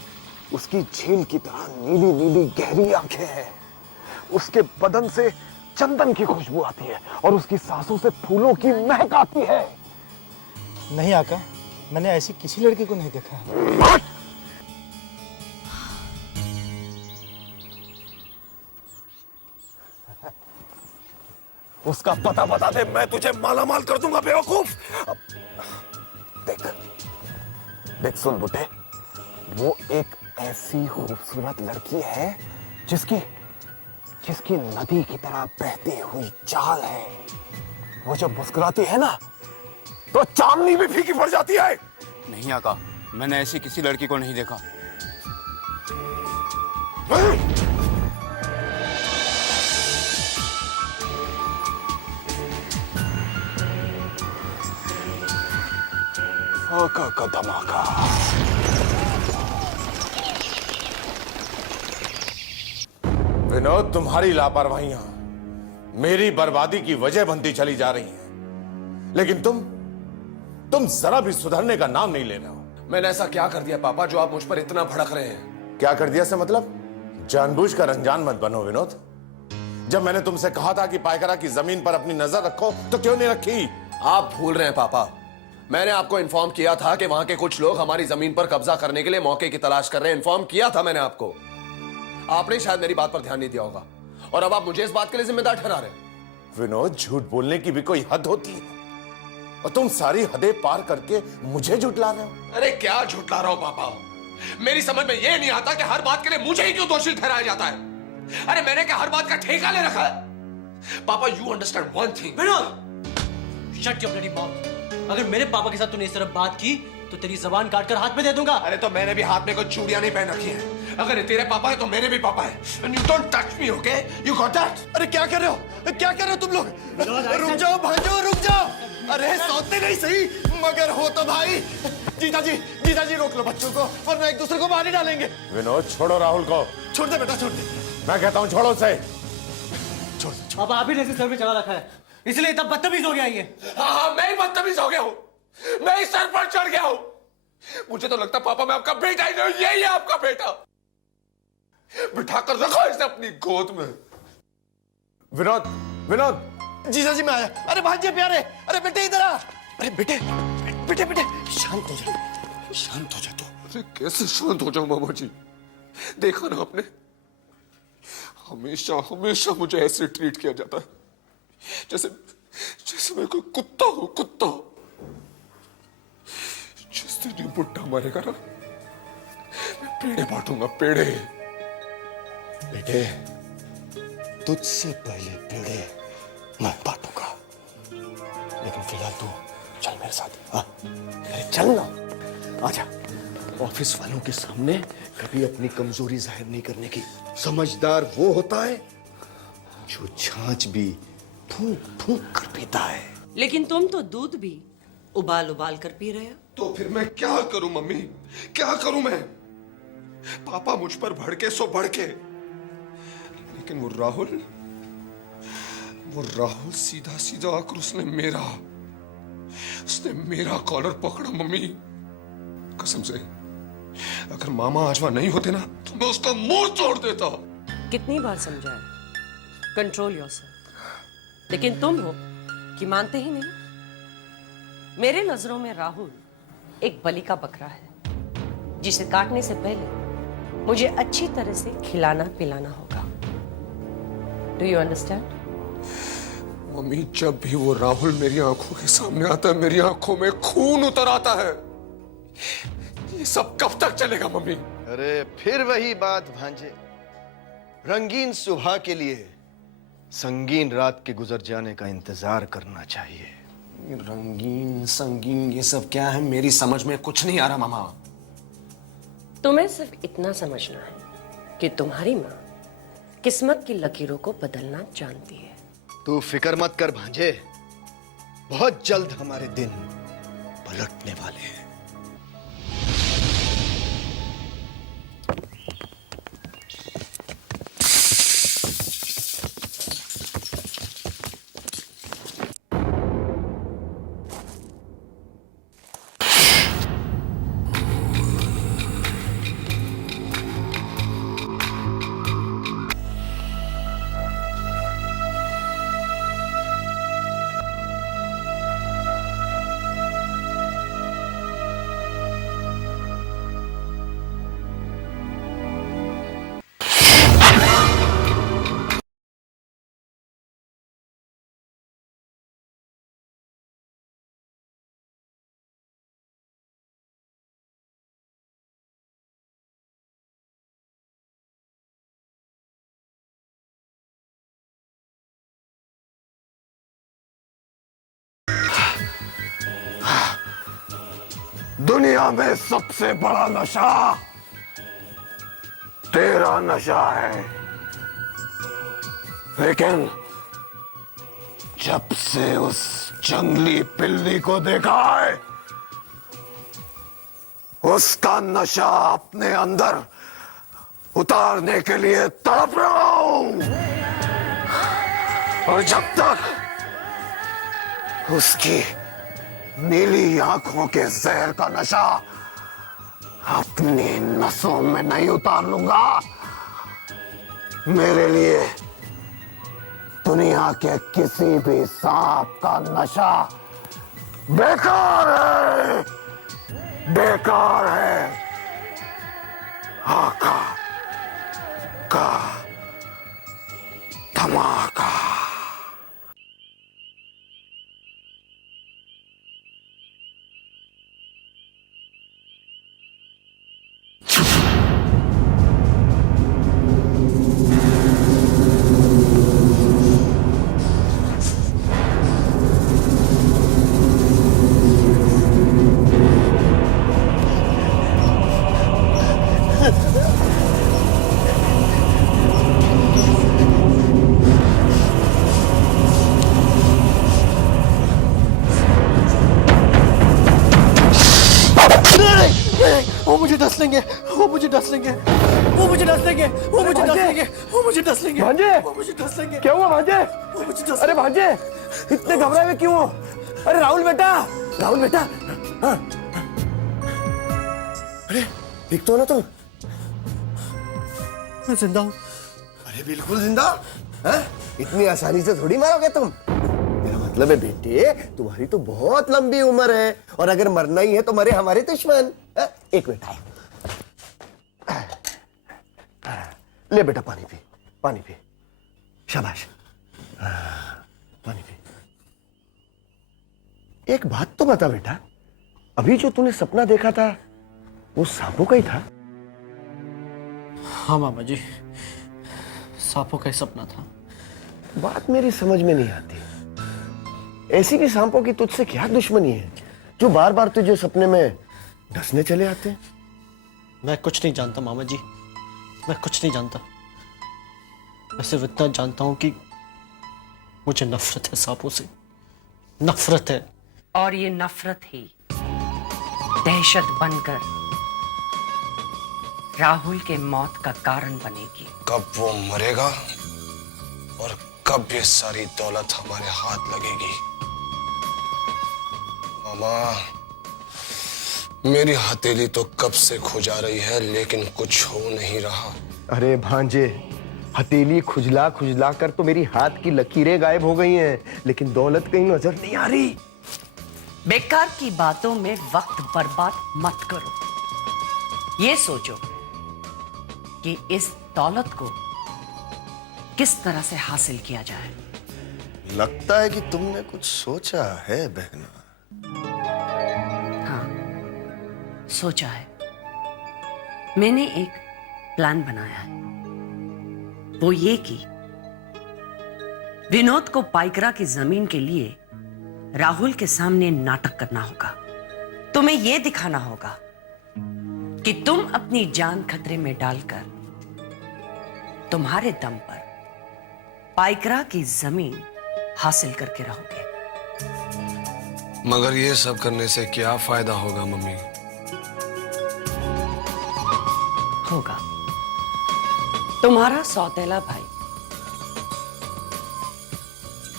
उसकी झील की तरह नीली नीली गहरी आंखें हैं, उसके बदन से चंदन की खुशबू आती है, और उसकी सांसों से फूलों की महक आती है। नहीं आका, मैंने ऐसी किसी लड़की को नहीं देखा। उसका पता बता दे, मैं तुझे मालामाल कर दूंगा बेवकूफ। देख सुन बुड्ढे, वो एक ऐसी खूबसूरत लड़की है जिसकी नदी की तरह बहती हुई चाल है। वो जब मुस्कुराती है ना, तो चांदनी भी फीकी पड़ जाती है। नहीं आका, मैंने ऐसी किसी लड़की को नहीं देखा। आका का धमाका। विनोद, तुम्हारी लापरवाहियां मेरी बर्बादी की वजह बनती चली जा रही हैं, लेकिन तुम जरा भी सुधरने का नाम नहीं ले रहे हो। मैंने ऐसा क्या कर दिया पापा जो आप मुझ पर इतना भड़क रहे हैं? क्या कर दिया से मतलब? जानबूझकर अनजान मत बनो विनोद। जब मैंने तुमसे कहा था कि पायकरा की जमीन पर अपनी नजर रखो, तो क्यों नहीं रखी? आप भूल रहे हैं पापा, मैंने आपको इन्फॉर्म किया था कि वहां के कुछ लोग हमारी जमीन पर कब्जा करने के लिए मौके की तलाश कर रहे हैं। इन्फॉर्म किया था मैंने आपको, आपने शायद मेरी बात पर ध्यान नहीं दिया होगा, और अब आप मुझे इस बात के लिए जिम्मेदार ठहरा रहे हैं। विनोद, झूठ बोलने की भी कोई हद होती है, और तुम सारी हदें पार करके मुझे झुठला रहे हो। अरे क्या झुठला रहा हो पापा? मेरी समझ में यह नहीं आता कि हर बात के लिए मुझे ही क्यों दोषी ठहराया जाता है। अरे मैंने क्या हर बात का ठेका ले रखा है? पापा, you understand one thing. Vinod, shut your bloody mouth. अगर मेरे पापा के साथ तूने इस तरह बात की तो तेरी जबान काटकर हाथ में दे दूंगा। अरे तो मैंने भी हाथ में कोई चूड़ियां नहीं पहन रखी है। अगर ये तेरे पापा है तो मेरे भी पापा है। And you don't touch me, okay? You got that? अरे क्या कर रहे हो? क्या कर रहे हो तुम लोग? रुक जाओ भांजो, रुक जाओ। अरे सोते नहीं सही, मगर हो तो भाई। जीजाजी रोक लो बच्चों को, वरना एक दूसरे को मार ही डालेंगे। विनोद छोड़ो राहुल को। छोड़ दे बेटा, छोड़ दे। मैं कहता हूँ छोड़ो उसे। अब आप ही ने इसे सर पे चढ़ा रखा है, इसलिए तब बदतमीज हो गया ये। हाँ, मैं ही बदतमीज हो गया हूँ। मैं ही सर पर चढ़ गया हूँ। मुझे तो लगता पापा मैं आपका बेटा ही नहीं, यही है आपका बेटा। बिठाकर रखो इसे अपनी गोद में। विनोद जीजाजी मैं आया। अरे भांजे प्यारे, अरे बेटे इधर आ। अरे बेटे शांत हो जा, शांत हो जा तू। अरे कैसे शांत हो जाऊं मामा जी? देखा ना आपने, हमेशा मुझे ऐसे ट्रीट किया जाता है जैसे मैं कोई कुत्ता हूं, कुत्ता। जिस दिन ये बुड्ढा मरेगा ना, मैं पेड़े बांटूंगा, पेड़े। बेटे, तुझसे पहले पेड़े मैं बांटूंगा, लेकिन फिलहाल तू चल मेरे साथ। हाँ, अरे चल ना, आजा। ऑफिस वालों के सामने कभी अपनी कमजोरी जाहिर नहीं करने की। समझदार वो होता है जो छाछ भी फूंक फूंक कर पीता है। लेकिन तुम तो दूध भी उबाल कर पी रहे हो। तो फिर मैं क्या करूं मम्मी, क्या करूं मैं? पापा मुझ पर भड़के सो भड़के, लेकिन वो राहुल सीधा आकर उसने मेरा कॉलर पकड़ा मम्मी। कसम से, अगर मामा आज वहां नहीं होते ना तो मैं उसका मुंह तोड़ देता। कितनी बार समझाया, कंट्रोल योरसेल्फ, लेकिन तुम हो कि मानते ही नहीं। मेरे नजरों में राहुल एक बलि का बकरा है, जिसे काटने से पहले मुझे अच्छी तरह से खिलाना पिलाना होगा। Do you understand? मम्मी, जब भी वो राहुल मेरी आंखों के सामने आता है, मेरी आंखों में खून उतर आता है। ये सब कब तक चलेगा मम्मी? अरे फिर वही बात भांजे, रंगीन सुबह के लिए संगीन रात के गुजर जाने का इंतजार करना चाहिए। रंगीन संगीन ये सब क्या है? मेरी समझ में कुछ नहीं आ रहा मामा। तुम्हें सिर्फ इतना समझना है कि तुम्हारी माँ किस्मत की लकीरों को बदलना जानती है। तू फिक्र मत कर भांजे, बहुत जल्द हमारे दिन पलटने वाले हैं। दुनिया में सबसे बड़ा नशा तेरा नशा है, लेकिन जब से उस जंगली पिल्ली को देखा है, उसका नशा अपने अंदर उतारने के लिए तड़प रहा हूं। और जब तक उसकी नीली आंखों के जहर का नशा अपनी नसों में नहीं उतार लूंगा, मेरे लिए दुनिया के किसी भी सांप का नशा बेकार है, बेकार है। आका का धमाका। लेंगे, वो मुझे डस लेंगे, वो मुझे डस लेंगे, वो मुझे डस लेंगे, वो मुझे डस लेंगे, भांजे, वो मुझे डस लेंगे। क्या हुआ भांजे? वो मुझे डस अरे भांजे, इतने घबराए हुए क्यों हो? अरे राहुल बेटा, राहुल बेटा, हाँ। अरे ठीक तो हो ना तुम? मैं जिंदा हूँ। अरे बिल्कुल जिंदा। हाँ? इतनी आसानी से थोड़ी मारोगे तुम। मेरा मतलब है बेटे, तुम्हारी तो बहुत लंबी उम्र है, और अगर मरना ही है तो मरे हमारे दुश्मन। हाँ? एक मिनट ले बेटा, पानी पी, पानी पी, शाबाश, पानी पी। एक बात तो बता बेटा, अभी जो तूने सपना देखा था वो सांपों का ही था? हाँ मामा जी, सांपों का ही सपना था। बात मेरी समझ में नहीं आती, ऐसी भी सांपों की तुझसे क्या दुश्मनी है जो बार बार तुझे सपने में डसने चले आते हैं? मैं कुछ नहीं जानता मामा जी, मैं कुछ नहीं जानता। मैं सिर्फ इतना जानता हूं कि मुझे नफरत है सांपों से, नफरत है। और ये नफरत ही दहशत बनकर राहुल के मौत का कारण बनेगी। कब वो मरेगा और कब ये सारी दौलत हमारे हाथ लगेगी? मामा, मेरी हथेली तो कब से खुजा रही है लेकिन कुछ हो नहीं रहा। अरे भांजे, हथेली खुजला खुजला कर तो मेरी हाथ की लकीरें गायब हो गई हैं, लेकिन दौलत कहीं नजर नहीं आ रही। बेकार की बातों में वक्त बर्बाद मत करो। ये सोचो कि इस दौलत को किस तरह से हासिल किया जाए। लगता है कि तुमने कुछ सोचा है बहना। हाँ, सोचा है। मैंने एक प्लान बनाया है। वो ये कि विनोद को पाइकरा की जमीन के लिए राहुल के सामने नाटक करना होगा। तुम्हें यह दिखाना होगा कि तुम अपनी जान खतरे में डालकर तुम्हारे दम पर पाइकरा की जमीन हासिल करके रहोगे। मगर ये सब करने से क्या फायदा होगा मम्मी? होगा। तुम्हारा सौतेला भाई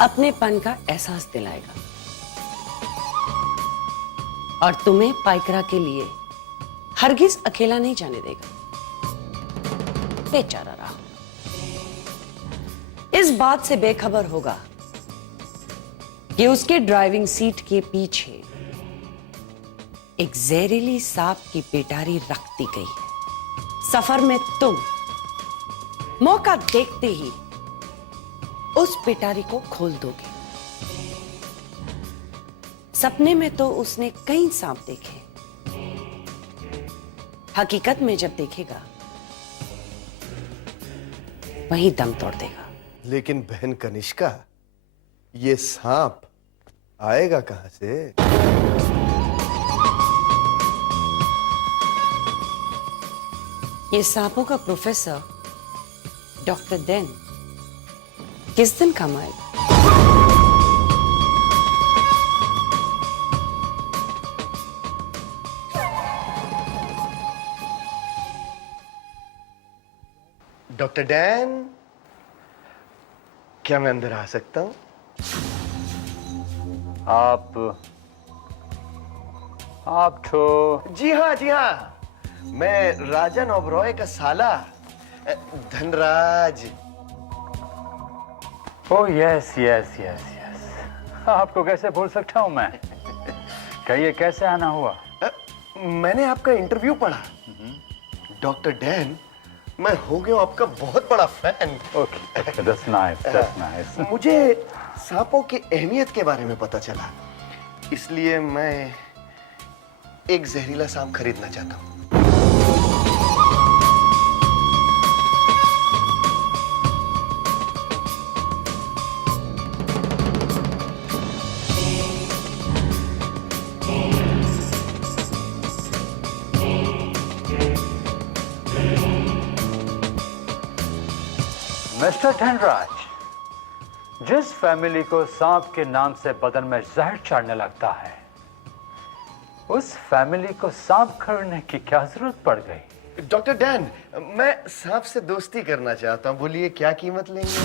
अपनेपन का एहसास दिलाएगा और तुम्हें पाइकरा के लिए हरगिज अकेला नहीं जाने देगा। बेचारा राहुल इस बात से बेखबर होगा कि उसके ड्राइविंग सीट के पीछे एक जहरीली सांप की पेटारी रख दी गई है। सफर में तुम मौका देखते ही उस पेटारी को खोल दोगे। सपने में तो उसने कई सांप देखे, हकीकत में जब देखेगा वहीं दम तोड़ देगा। लेकिन बहन कनिष्का, ये सांप आएगा कहां से? ये सांपों का प्रोफेसर डॉक्टर देन किस दिन काम आएगा? डॉक्टर डैन, क्या मैं अंदर आ सकता हूं? आप तो जी हाँ, मैं राजन ओबरॉय का साला Dhanraj. Oh yes yes yes yes, आपको कैसे भूल सकता हूं मैं? कहिए कैसे आना हुआ? मैंने आपका इंटरव्यू पढ़ा। डॉक्टर डैन, मैं हो गया आपका बहुत बड़ा fan. Okay, that's nice, that's nice. मुझे सांपों की अहमियत के बारे में पता चला, इसलिए मैं एक जहरीला सांप खरीदना चाहता हूं। मिस्टर धनराज, जिस फैमिली को सांप के नाम से बदन में जहर चढ़ने लगता है, उस फैमिली को सांप करने की क्या जरूरत पड़ गई? डॉक्टर डैन, मैं सांप से दोस्ती करना चाहता हूँ, बोलिए क्या कीमत लेंगे?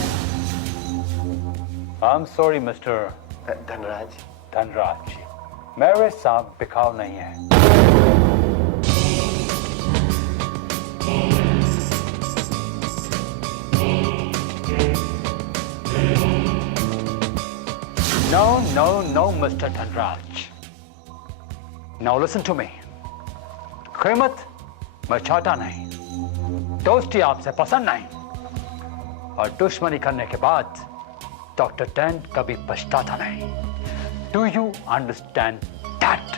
I am sorry mister Dhanraj. Dhanraj ji, मेरे सांप बिकाऊ नहीं है। No, no, no, Mr. Dhanraj. Now listen to me. कीमत मैं चाहता नहीं, दोस्ती आपसे पसंद नहीं, और दुश्मनी करने के बाद डॉक्टर डैन कभी पछताता नहीं। Do you understand that?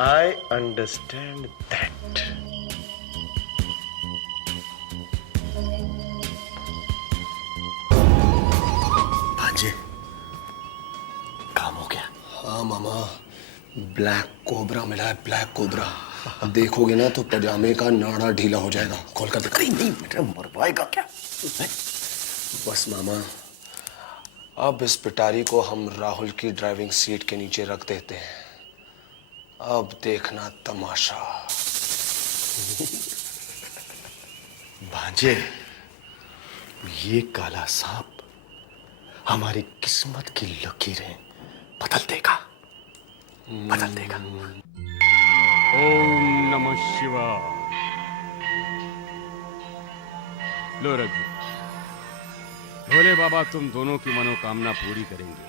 I understand that. भांजे, काम हो गया। हाँ मामा, ब्लैक कोबरा मिला है, ब्लैक कोबरा। देखोगे ना तो पजामे का नाड़ा ढीला हो जाएगा। खोल कर दिखा। नहीं बेटा, मरवाएगा क्या? बस मामा, अब इस पिटारी को हम राहुल की ड्राइविंग सीट के नीचे रख देते हैं। अब देखना तमाशा। भांजे, ये काला सांप हमारी किस्मत की लकीरें बदल देगा, बदल देगा। ओम नमः शिवाय। लो रघु, भोले बाबा तुम दोनों की मनोकामना पूरी करेंगे।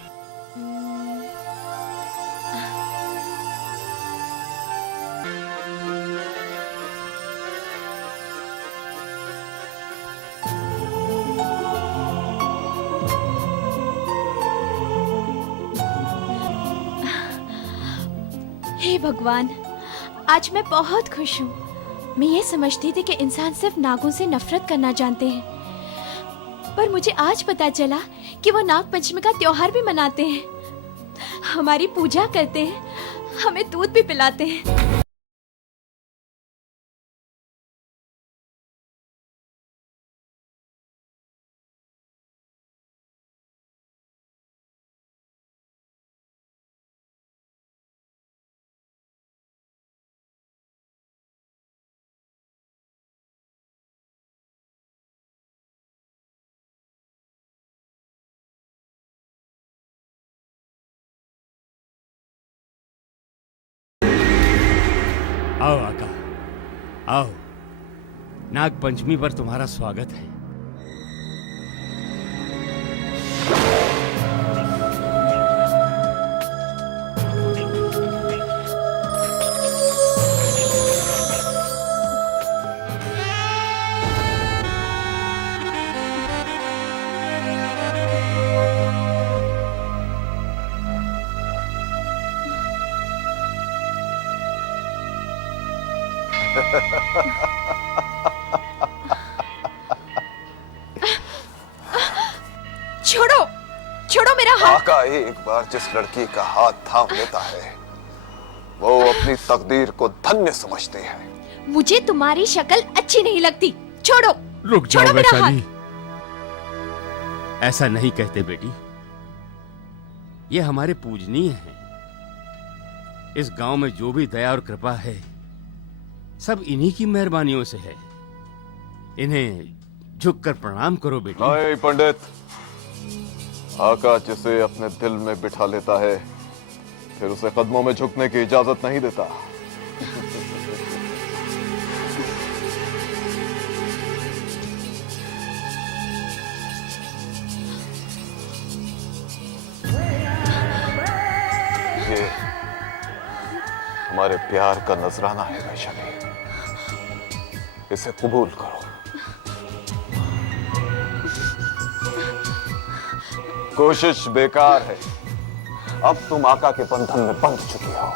हे भगवान, आज मैं बहुत खुश हूँ। मैं ये समझती थी कि इंसान सिर्फ नागों से नफरत करना जानते हैं, पर मुझे आज पता चला कि वो नाग पंचमी का त्योहार भी मनाते हैं, हमारी पूजा करते हैं, हमें दूध भी पिलाते हैं। आओ आका, आओ। नाग पंचमी पर तुम्हारा स्वागत है। छोड़ो, छोड़ो मेरा हाथ। आका एक बार जिस लड़की का हाथ थाम लेता है, वो अपनी तकदीर को धन्य समझती है। मुझे तुम्हारी शक्ल अच्छी नहीं लगती, छोड़ो। रुक छोड़ो जाओ मेरा वैशाली, ऐसा नहीं कहते बेटी। ये हमारे पूजनीय हैं। इस गांव में जो भी दया और कृपा है, सब इन्हीं की मेहरबानियों से है। इन्हें झुककर प्रणाम करो बेटी। नहीं पंडित, आका जिसे अपने दिल में बिठा लेता है, फिर उसे कदमों में झुकने की इजाजत नहीं देता। ये हमारे प्यार का नजराना है वैशाली, इसे कबूल करो। कोशिश बेकार है, अब तुम आका के बंधन में बंध चुकी हो।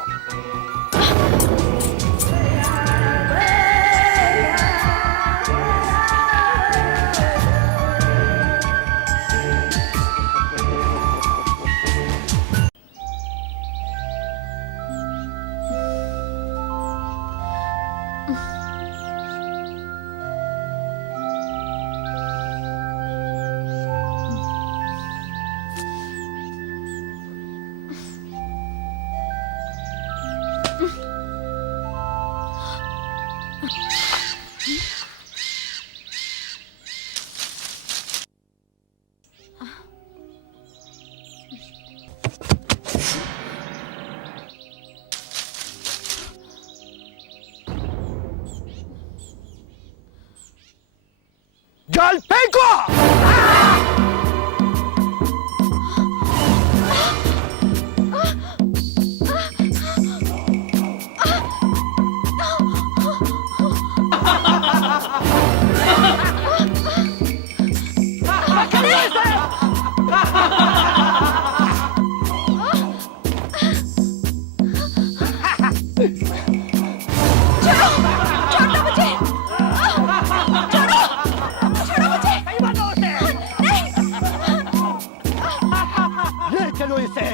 चलो इसे।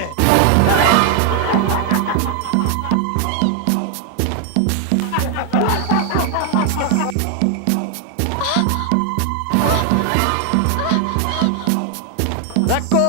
रखो।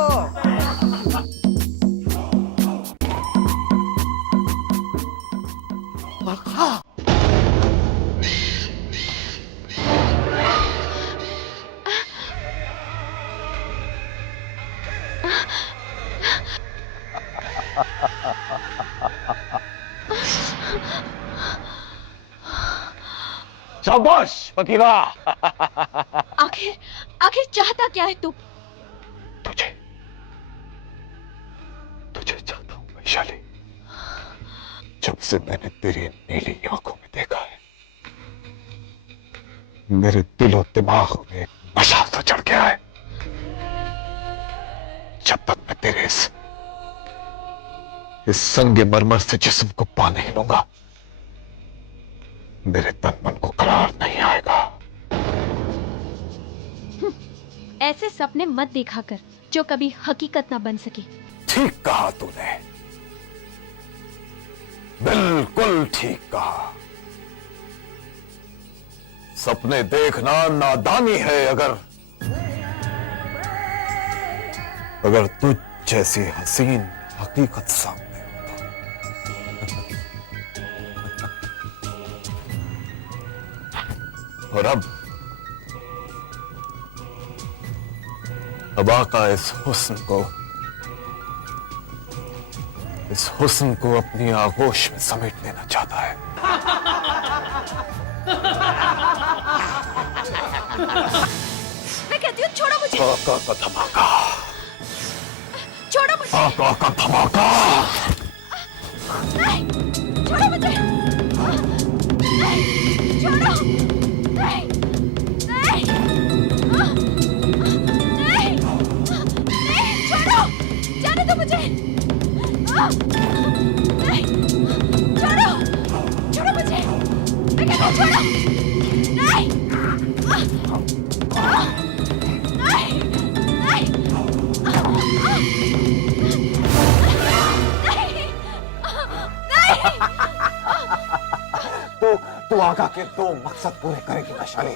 शाबाश वकीला। आखिर आखिर चाहता क्या है तू? तुझे चाहता हूं वैशाली। जब से मैंने तेरी नीली आंखों में देखा है, मेरे दिलो दिमाग में एक नशा सा चढ़ गया है। जब तक मैं तेरे इस संगमरमर से जिस्म को पा नहीं लूंगा, मेरे तन मन को करार नहीं आएगा। ऐसे सपने मत देखा कर जो कभी हकीकत ना बन सके। ठीक कहा तूने, बिल्कुल ठीक कहा। सपने देखना नादानी है अगर तुझ जैसी हसीन हकीकत सामने और अब आका इस हुस्न को अपनी आगोश में समेट लेना चाहता है। मैं कहती हूँ छोड़ो मुझे। आका का धमाका, छोड़ो मुझे। आका का धमाका। नहीं, छोड़ो मुझे। नहीं, छोड़ो। नहीं, नहीं, नहीं, नहीं, छोड़ो। जाने दो मुझे। नहीं, छोड़ो, छोड़ो मुझे। मैं कहती हूँ छोड़ो। नहीं, तू आका के दो मकसद पूरे करेगी वैशाली।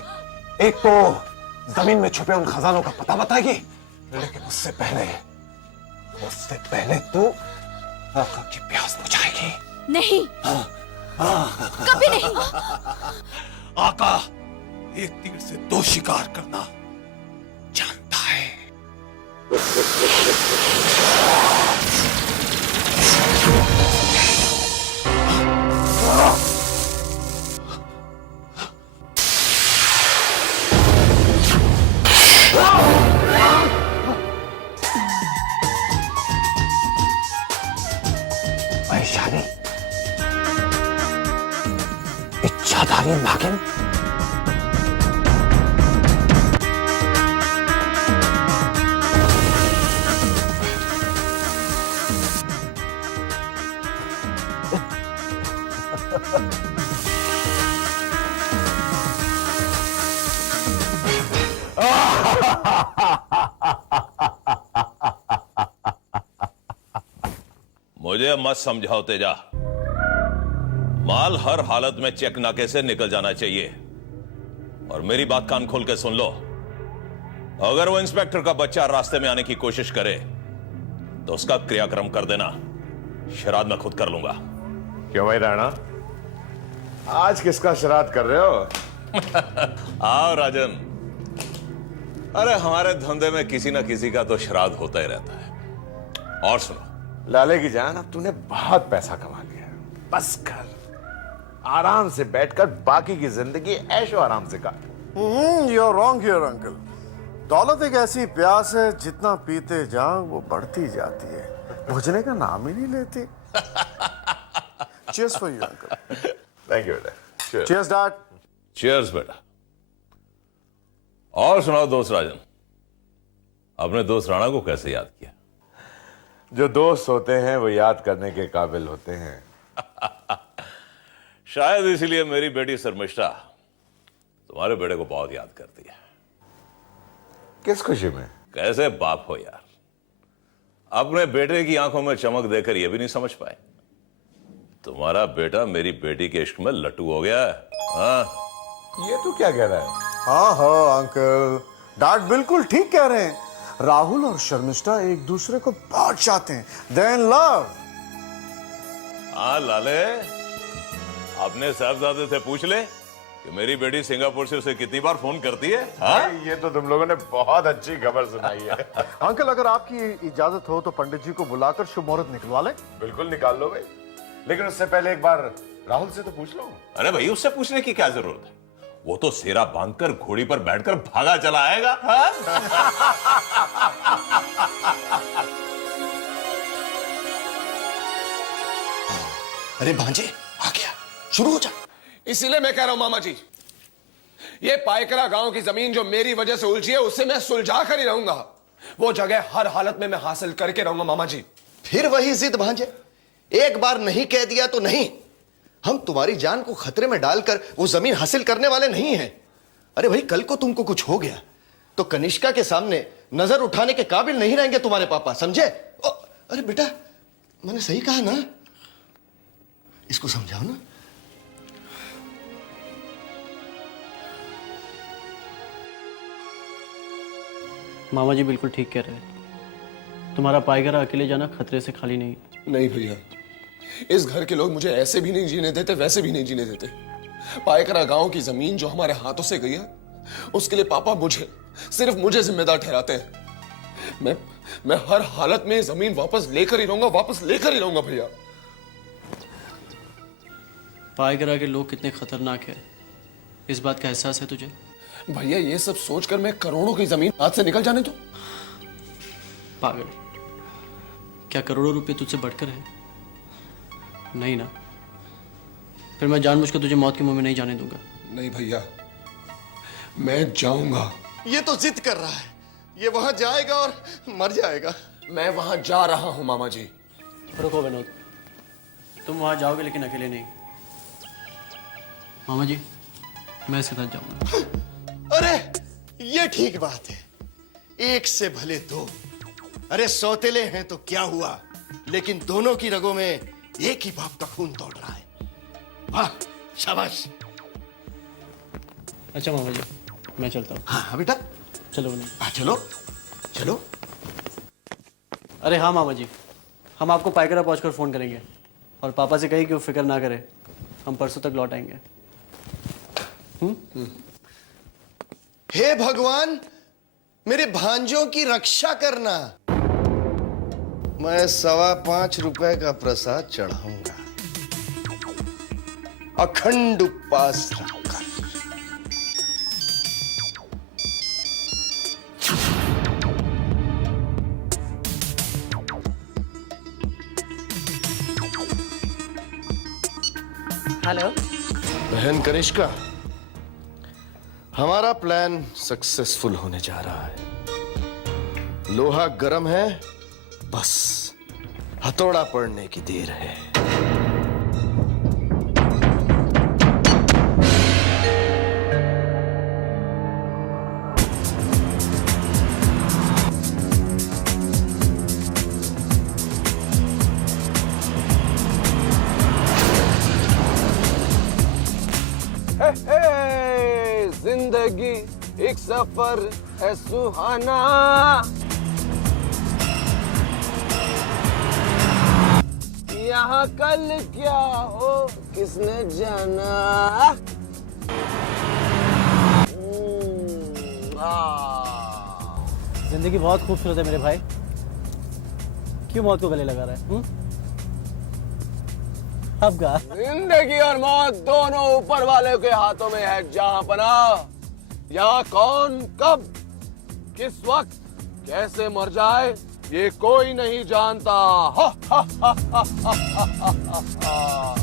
एक तो जमीन में छुपे उन खजानों का पता बताएगी, लेकिन उससे पहले तू आका की प्यास बुझाएगी। नहीं, कभी नहीं। आका एक तीर से दो शिकार करना जानता है। वैशाली, इच्छाधारी नागिन। मुझे मत समझाओ तेजा। माल हर हालत में चेक नाके से निकल जाना चाहिए। और मेरी बात कान खोल के सुन लो, अगर वो इंस्पेक्टर का बच्चा रास्ते में आने की कोशिश करे तो उसका क्रियाक्रम कर देना। श्राद्ध मैं खुद कर लूंगा। क्यों भाई राणा, आज किसका श्राद्ध कर रहे हो? आओ राजन। अरे हमारे धंधे में किसी ना किसी का तो श्राद्ध होता ही रहता है। और सुनो लाले की जान, अब तूने बहुत पैसा कमा लिया, बस कर, आराम से बैठकर बाकी की जिंदगी ऐशो आराम से काट। You are wrong here uncle. दौलत एक ऐसी प्यास है, जितना पीते जाओ वो बढ़ती जाती है, बुझने का नाम ही नहीं लेती। Cheers for you uncle. Thank you बेटा। Cheers dad. चीयर्स बेटा। और सुनाओ दोस्त राजन, अपने दोस्त राणा को कैसे याद किया? जो दोस्त होते हैं वो याद करने के काबिल होते हैं। शायद इसीलिए मेरी बेटी शर्मिष्ठा तुम्हारे बेटे को बहुत याद करती है। किस खुशी में? कैसे बाप हो यार, अपने बेटे की आंखों में चमक देखकर यह भी नहीं समझ पाए तुम्हारा बेटा मेरी बेटी के इश्क में लट्टू हो गया है। हाँ, ये तो क्या कह रहा है? हाँ हाँ अंकल, डैड बिल्कुल ठीक कह रहे हैं। राहुल और शर्मिष्ठा एक दूसरे को बहुत चाहते हैं। They're in love। हाँ लाले, अपने साहबजादे से पूछ ले कि मेरी बेटी सिंगापुर से उसे कितनी बार फोन करती है। हाँ? ये तो तुम लोगों ने बहुत अच्छी खबर सुनाई है। अंकल अगर आपकी इजाजत हो तो पंडित जी को बुलाकर शुभ मुहूर्त निकलवा लें। बिल्कुल निकाल लो भाई, लेकिन उससे पहले एक बार राहुल से तो पूछ लो। अरे भाई, उससे पूछने की क्या जरूरत है? वो तो सेरा बांधकर घोड़ी पर बैठकर भागा चला आएगा। हाँ? अरे भांजे आ गया, शुरू हो जा। इसीलिए मैं कह रहा हूं मामा जी, ये पायकरा गांव की जमीन जो मेरी वजह से उलझी है उससे मैं सुलझा कर ही रहूंगा। वो जगह हर हालत में मैं हासिल करके रहूंगा मामा जी। फिर वही जिद भांजे, एक बार नहीं कह दिया तो नहीं। हम तुम्हारी जान को खतरे में डालकर वो जमीन हासिल करने वाले नहीं हैं। अरे भाई, कल को तुमको कुछ हो गया तो कनिष्का के सामने नजर उठाने के काबिल नहीं रहेंगे तुम्हारे पापा, समझे? अरे बेटा, मैंने सही कहा ना? इसको समझाओ ना। मामा जी बिल्कुल ठीक कह रहे हैं। तुम्हारा पायगरा अकेले जाना खतरे से खाली नहीं। नहीं भैया, इस घर के लोग मुझे ऐसे भी नहीं जीने देते, वैसे भी नहीं जीने देते। पायकरा गांव की जमीन जो हमारे हाथों से गई है, उसके लिए पापा सिर्फ मुझे जिम्मेदार ठहराते हैं। मैं हर हालत में जमीन वापस लेकर ही रहूंगा भैया। पायगरा के लोग कितने खतरनाक है, इस बात का एहसास है तुझे? भैया, ये सब सोचकर मैं करोड़ों की जमीन हाथ से निकल जाने दो। पागल, क्या करोड़ों रुपए तुझसे बढ़कर है? नहीं ना, फिर मैं जानबूझकर तुझे मौत के मुंह में नहीं जाने दूंगा। नहीं भैया, मैं जाऊंगा। ये तो जिद कर रहा है, ये वहां जाएगा और मर जाएगा। मैं वहां जा रहा हूं मामा जी। रुको विनोद, तुम वहां जाओगे लेकिन अकेले नहीं। मामा जी, मैं इसके साथ जाऊंगा। अरे ये ठीक बात है, एक से भले दो। अरे सौतेले हैं तो क्या हुआ, लेकिन दोनों की रगों में एक ही बाप का खून दौड़ रहा है। वाह, शाबाश। अच्छा मामा जी, मैं चलता हूँ। हाँ बेटा, चलो विनोद। चलो चलो। अरे हाँ मामा जी, हम आपको पायकरा पहुंचकर फोन करेंगे और पापा से कहिए कि वो फिक्र ना करे, हम परसों तक लौट आएंगे। हे भगवान, मेरे भांजों की रक्षा करना। मैं 5.25 रुपए का प्रसाद चढ़ाऊंगा, अखंड उपवास रखकर। हेलो बहन कनिष्का, हमारा प्लान सक्सेसफुल होने जा रहा है। लोहा गर्म है, बस हथौड़ा पड़ने की देर है। जिंदगी एक सफर है सुहाना, यहाँ कल क्या हो किसने जाना। जिंदगी बहुत खूबसूरत है मेरे भाई, क्यों मौत को गले लगा रहा है? अब गा। जिंदगी और मौत दोनों ऊपर वाले के हाथों में है जहां पना। यहाँ कौन कब किस वक्त कैसे मर जाए ये कोई नहीं जानता। हा, हा, हा, हा, हा, हा, हा, हा।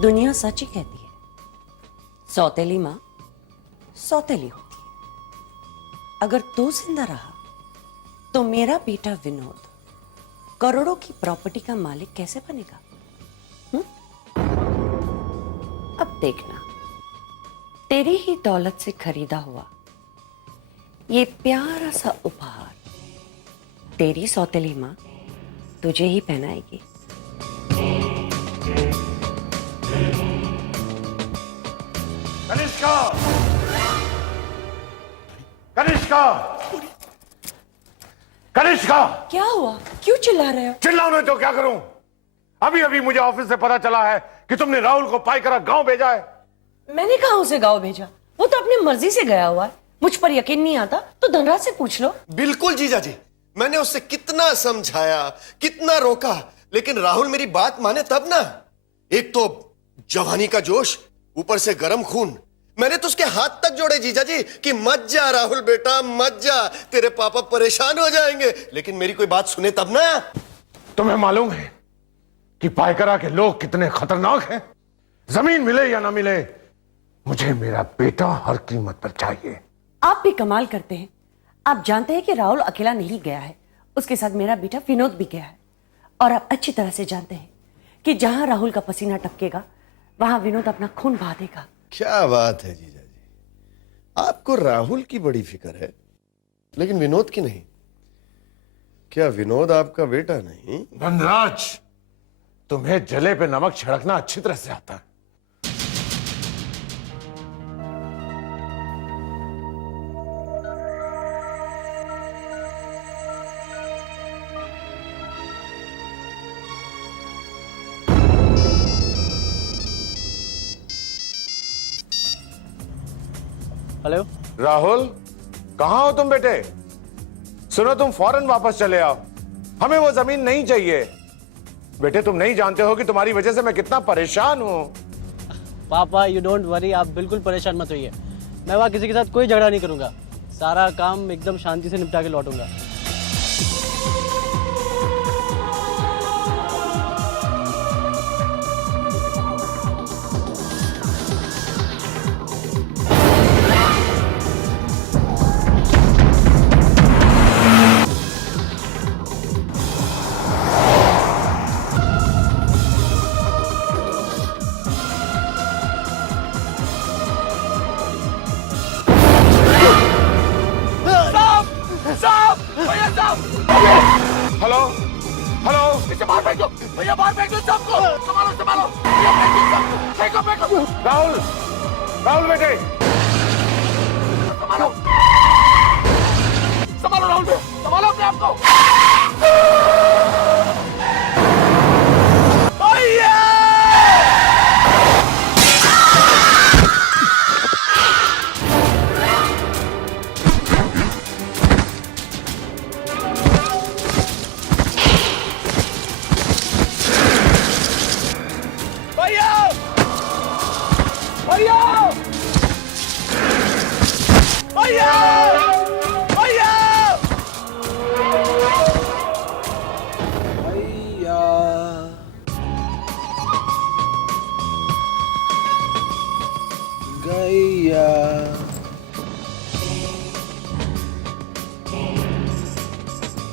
दुनिया सच ही कहती है, सौतेली माँ सौतेली होती है। अगर तू जिंदा रहा तो मेरा बेटा विनोद करोड़ों की प्रॉपर्टी का मालिक कैसे बनेगा? अब देखना, तेरी ही दौलत से खरीदा हुआ ये प्यारा सा उपहार तेरी सौतेली मां तुझे ही पहनाएगी। कनिष्का! कनिष्का! कनिष्का! क्या हुआ? क्यों चिल्ला रहे हो? चिल्लाऊं नहीं तो क्या करूं? अभी अभी मुझे ऑफिस से पता चला है कि तुमने राहुल को पाईकरा गांव भेजा है। मैंने कहा उसे गांव भेजा, वो तो अपनी मर्जी से गया हुआ है। मुझ पर यकीन नहीं आता तो धनराज से पूछ लो। बिल्कुल जीजा जी, मैंने उससे कितना समझाया, कितना रोका, लेकिन राहुल मेरी बात माने तब ना। एक तो जवानी का जोश, ऊपर से गर्म खून। मैंने तो उसके हाथ तक जोड़े जीजा जी कि मत जा राहुल बेटा, मत जा, तेरे पापा परेशान हो जाएंगे। लेकिन मेरी कोई बात सुने तब ना। तुम्हें मालूम है कि पाईकरा के लोग कितने खतरनाक हैं? जमीन मिले या ना मिले, मुझे मेरा बेटा हर कीमत पर चाहिए। आप भी कमाल करते हैं। आप जानते हैं कि राहुल अकेला नहीं गया है, उसके साथ मेरा बेटा विनोद भी गया है। और आप अच्छी तरह से जानते हैं कि जहां राहुल का पसीना टपकेगा वहां विनोद अपना खून बहा देगा। क्या बात है जीजा जी, आपको राहुल की बड़ी फिक्र है लेकिन विनोद की नहीं। क्या विनोद आपका बेटा नहीं? धनराज, तुम्हें जले पे नमक छिड़कना अच्छी तरह से आता है। हेलो राहुल, कहां हो तुम बेटे? सुनो, तुम फौरन वापस चले आओ, हमें वो जमीन नहीं चाहिए। बेटे, तुम नहीं जानते हो कि तुम्हारी वजह से मैं कितना परेशान हूं। पापा यू डोंट वरी, आप बिल्कुल परेशान मत होइए। मैं वहाँ किसी के साथ कोई झगड़ा नहीं करूंगा, सारा काम एकदम शांति से निपटा के लौटूंगा। हेलो हेलो, इसे बाहर फेंको भैया, बाहर फेंको सबको। संभालो संभालो भैया, फेंको फेंको। राहुल, राहुल बेटे, संभालो संभालो राहुल भैया, संभालो अपने आप को।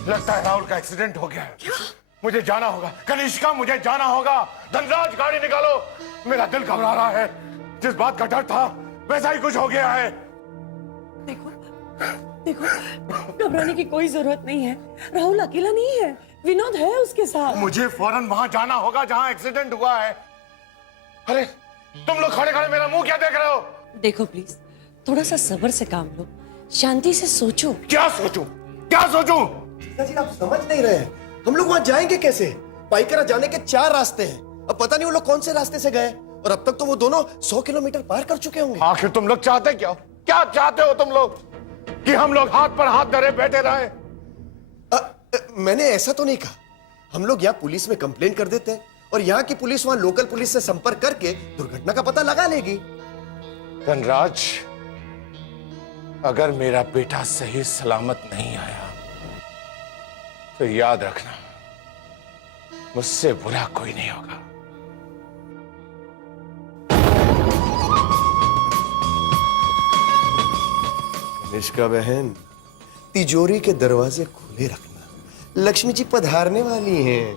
लगता है राहुल का एक्सीडेंट हो गया है। मुझे जाना होगा कनिष्का, मुझे जाना होगा। धनराज, गाड़ी निकालो, मेरा दिल घबरा रहा है। जिस बात का डर था वैसा ही कुछ हो गया है। देखो देखो, घबराने की कोई जरूरत नहीं है। राहुल अकेला नहीं है, विनोद है उसके साथ। मुझे फौरन वहां जाना होगा जहां एक्सीडेंट हुआ है। अरे तुम लोग खड़े खड़े मेरा मुंह क्या देख रहे हो? देखो प्लीज, थोड़ा सा सब्र से काम लो, शांति से सोचो। क्या सोचूं? क्या सोचूं? जी आप समझ नहीं रहे हैं, हम लोग वहां जाएंगे कैसे? पाईकरा जाने के 4 रास्ते हैं, अब पता नहीं वो लोग कौन से रास्ते से गए, और अब तक तो वो दोनों 100 किलोमीटर पार कर चुके होंगे। आखिर तुम लोग चाहते क्या हो? क्या चाहते हो तुम लोग? कि हम लोग हाथ पर हाथ धरे बैठे रहे? मैंने ऐसा तो नहीं कहा। हम लोग यहाँ पुलिस में कंप्लेंट कर देते हैं और यहाँ की पुलिस वहां लोकल पुलिस से संपर्क करके दुर्घटना का पता लगा लेगी। धनराज, अगर मेरा बेटा सही सलामत नहीं आया तो याद रखना, मुझसे बुरा कोई नहीं होगा। कनिष्का बहन, तिजोरी के दरवाजे खुले रखना, लक्ष्मी जी पधारने वाली हैं।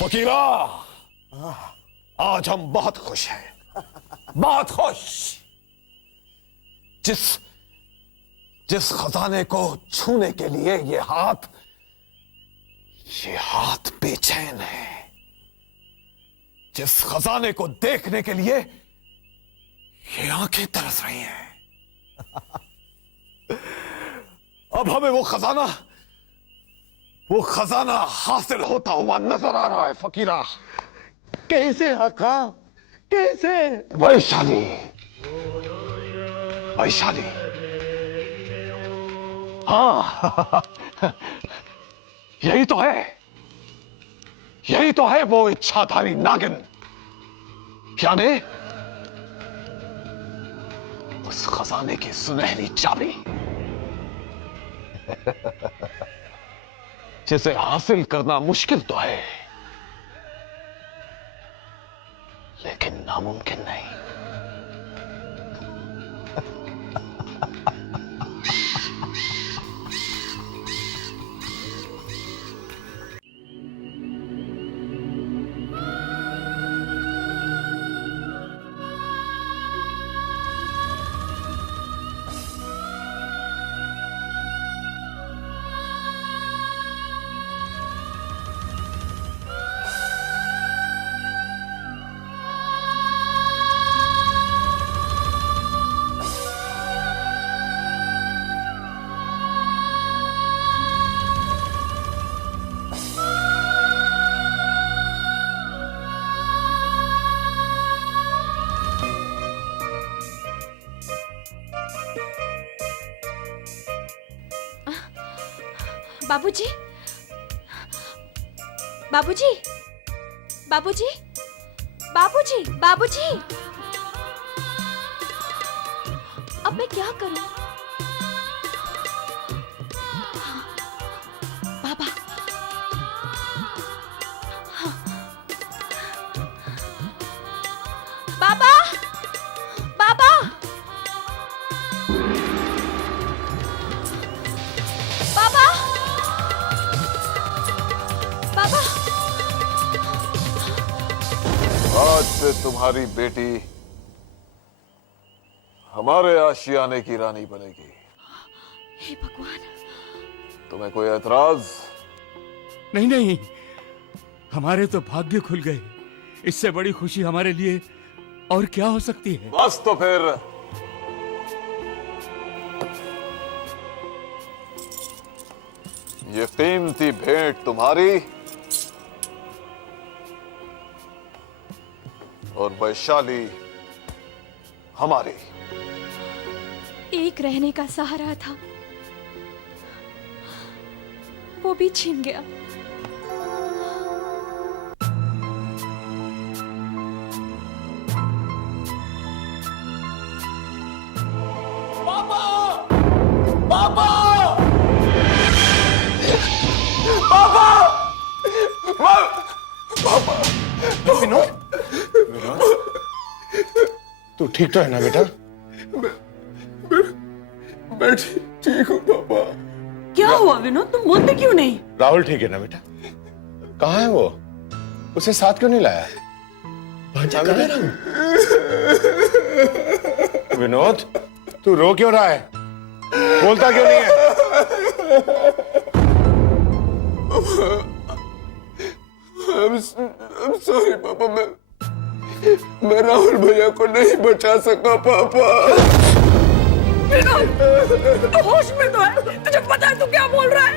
फकीरा, आज हम बहुत खुश हैं, बहुत खुश। जिस खजाने को छूने के लिए ये हाथ बेचैन है, जिस खजाने को देखने के लिए ये आंखें तरस रही हैं, अब हमें वो खजाना हासिल होता हुआ नजर आ रहा है। फकीरा, कैसे आका, कैसे? वैशाली, हाँ, यही तो है वो इच्छाधारी नागिन, यानी उस खजाने की सुनहरी चाबी, जिसे हासिल करना मुश्किल तो है, लेकिन नामुमकिन नहीं। बाबूजी, बाबूजी, बाबूजी, बाबूजी, बाबूजी, अब मैं क्या करूं? बाबा, हाँ। बाबा, बाबा, बाबा, बाबा, आज से तुम्हारी बेटी हमारे आशियाने की रानी बनेगी। हे भगवान। तुम्हें कोई एतराज? नहीं नहीं, हमारे तो भाग्य खुल गए। इससे बड़ी खुशी हमारे लिए और क्या हो सकती है? बस तो फिर ये कीमती भेंट तुम्हारी और वैशाली हमारी। एक रहने का सहारा था, वो भी छिन गया। पापा! पापा! पापा! पापा! विनोद, तू ठीक तो है ना बेटा? मैं ठीक हूँ पापा। क्या हुआ विनोद, तुम बोलते क्यों नहीं? राहुल ठीक है ना बेटा? कहाँ है वो? उसे साथ क्यों नहीं लाया? भांजा कहाँ है राहुल? विनोद, तू रो क्यों रहा है? बोलता क्यों नहीं है? I'm sorry पापा, मैं राहुल भैया को नहीं बचा सका पापा। विनोद, तू होश में तो है? तुझे पता है तू क्या बोल रहा है?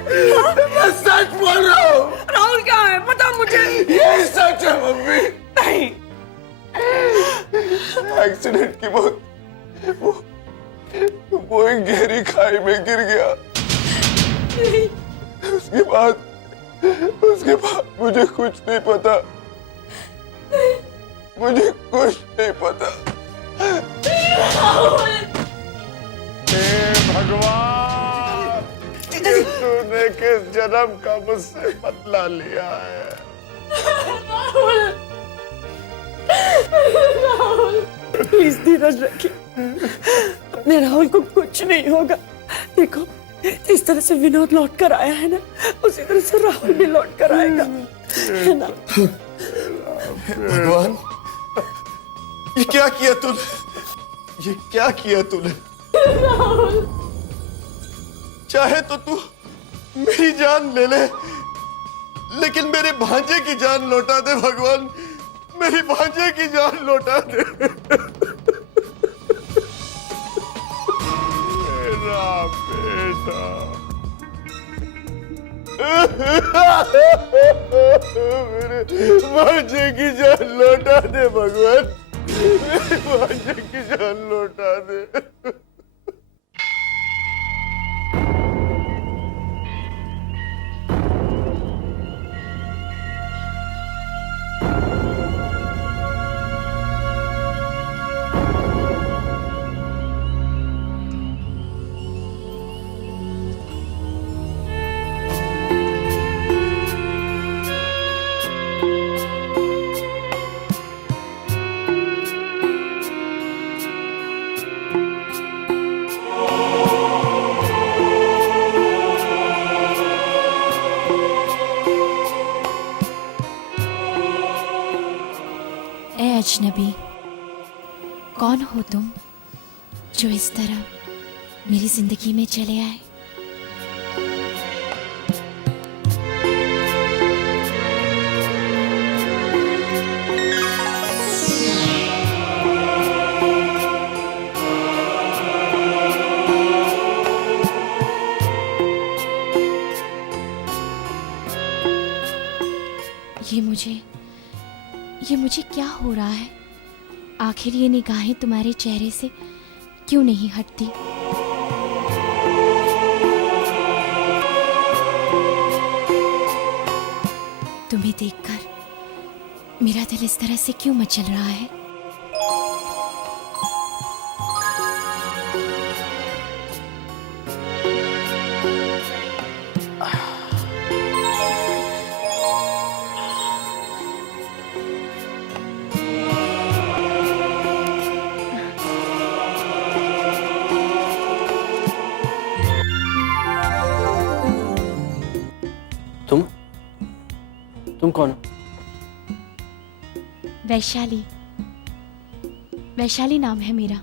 मैं सच बोल रहा हूँ। राहुल क्या है, बता मुझे। ये सच है मम्मी। नहीं, एक्सीडेंट की मौत, वो एक गहरी खाई में गिर गया। उसके बाद मुझे कुछ नहीं पता। मुझे कुछ नहीं पता। भगवान, तूने किस जन्म का मुझसे बदला लिया है? राहुल, राहुल, प्लीज धीरज रखिए। अपने राहुल को कुछ नहीं होगा। देखो, इस तरह से विनोद लौट कर आया है ना, उसी तरह से राहुल भी लौट कर आएगा, है ना? भगवान, ये क्या किया तूने? ये क्या किया तूने? राहुल, चाहे तो तू मेरी जान ले ले, लेकिन मेरे भांजे की जान लौटा दे भगवान। मेरी भांजे की जान लौटा दे। मेरा बेटा, मेरे भांजे की जान लौटा दे भगवान। मेरे भांजे की जान लौटा दे। अजनबी, कौन हो तुम जो इस तरह मेरी जिंदगी में चले आए? ये मुझे क्या हो रहा है? आखिर ये निगाहें तुम्हारे चेहरे से क्यों नहीं हटती? तुम्हें देखकर मेरा दिल इस तरह से क्यों मचल रहा है? तुम कौन हो? वैशाली। वैशाली नाम है मेरा।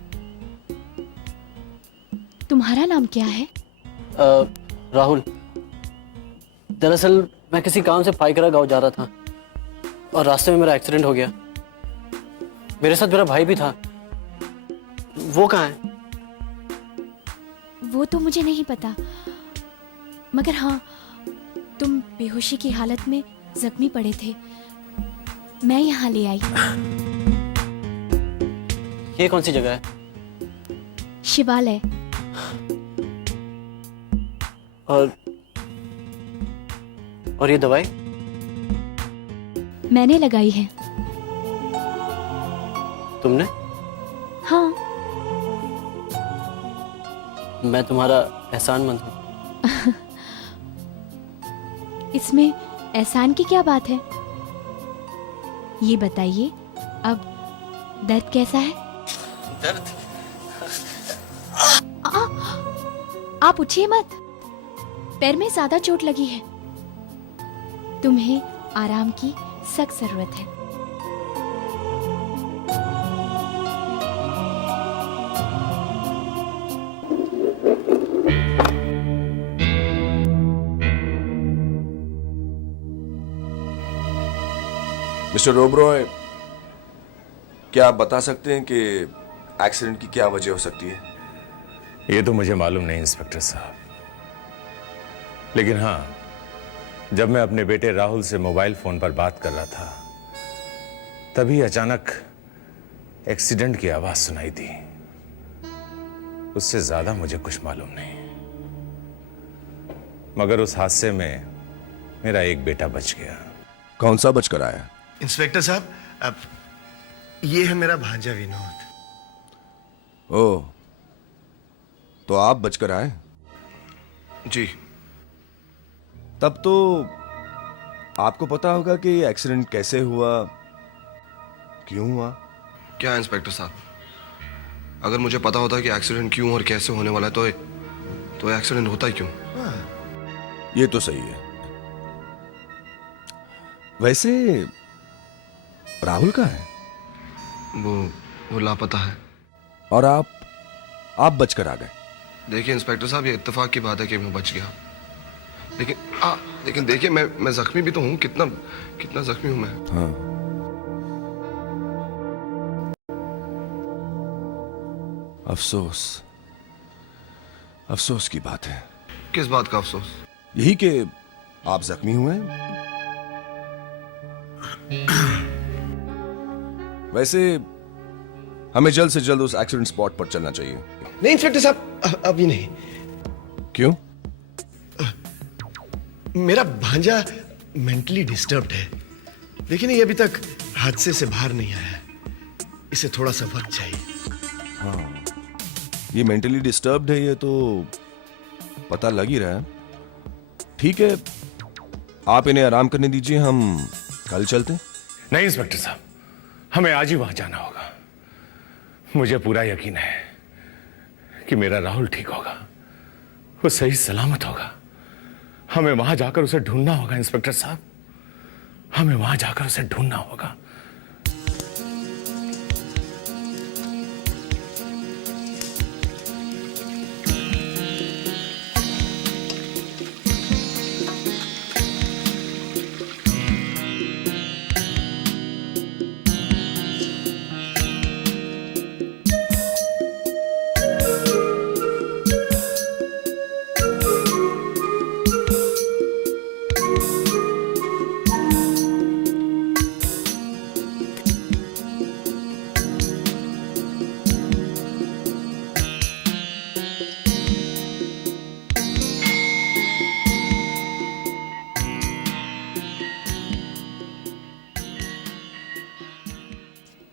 तुम्हारा नाम क्या है? राहुल। दरअसल मैं किसी काम से पाइकरा गांव जा रहा था और रास्ते में मेरा एक्सीडेंट हो गया। मेरे साथ मेरा भाई भी था। वो कहाँ है? वो तो मुझे नहीं पता, मगर हाँ, तुम बेहोशी की हालत में जख्मी पड़े थे, मैं यहाँ ले आई। ये कौन सी जगह है? शिवालय। और ये दवाई? मैंने लगाई है। तुमने? हाँ। मैं तुम्हारा एहसानमंद हूँ। इसमें एहसान की क्या बात है? ये बताइए, अब दर्द कैसा है? दर्द? आप उठिए मत, पैर में ज्यादा चोट लगी है। तुम्हें आराम की सख्त जरूरत है। मिस्टर ओबरॉय, क्या आप बता सकते हैं कि एक्सीडेंट की क्या वजह हो सकती है? ये तो मुझे मालूम नहीं इंस्पेक्टर साहब, लेकिन हाँ, जब मैं अपने बेटे राहुल से मोबाइल फोन पर बात कर रहा था, तभी अचानक एक्सीडेंट की आवाज सुनाई दी। उससे ज्यादा मुझे कुछ मालूम नहीं, मगर उस हादसे में मेरा एक बेटा बच गया। कौन सा बचकर आया? इंस्पेक्टर साहब, अब ये है मेरा भांजा विनोद। ओह, तो आप बचकर आए? जी। तब तो आपको पता होगा कि ये एक्सीडेंट कैसे हुआ, क्यों हुआ? क्या इंस्पेक्टर साहब, अगर मुझे पता होता कि एक्सीडेंट क्यों और कैसे होने वाला है तो एक्सीडेंट होता ही क्यों? ये तो सही है। वैसे राहुल कहाँ है? वो लापता है। और आप बचकर आ गए। देखिए इंस्पेक्टर साहब, ये इत्तेफाक की बात है कि मैं बच गया, लेकिन देखिए मैं जख्मी भी तो हूँ। कितना जख्मी हूँ मैं। हाँ। अफसोस की बात है। किस बात का अफसोस? यही कि आप जख्मी हुए। वैसे हमें जल्द से जल्द उस एक्सीडेंट स्पॉट पर चलना चाहिए। नहीं इंस्पेक्टर साहब, अभी नहीं। क्यों? मेरा भांजा मेंटली डिस्टर्ब्ड है। देखिए ना, ये अभी तक हादसे से बाहर नहीं आया है। इसे थोड़ा सा वक्त चाहिए। हाँ, ये मेंटली डिस्टर्ब्ड है, ये तो पता लग ही रहा है। ठीक है, आप इन्हें आराम करने दीजिए, हम कल चलते हैं। नहीं इंस्पेक्टर साहब, हमें आज ही वहां जाना होगा। मुझे पूरा यकीन है कि मेरा राहुल ठीक होगा, वो सही सलामत होगा। हमें वहां जाकर उसे ढूंढना होगा इंस्पेक्टर साहब, हमें वहां जाकर उसे ढूंढना होगा।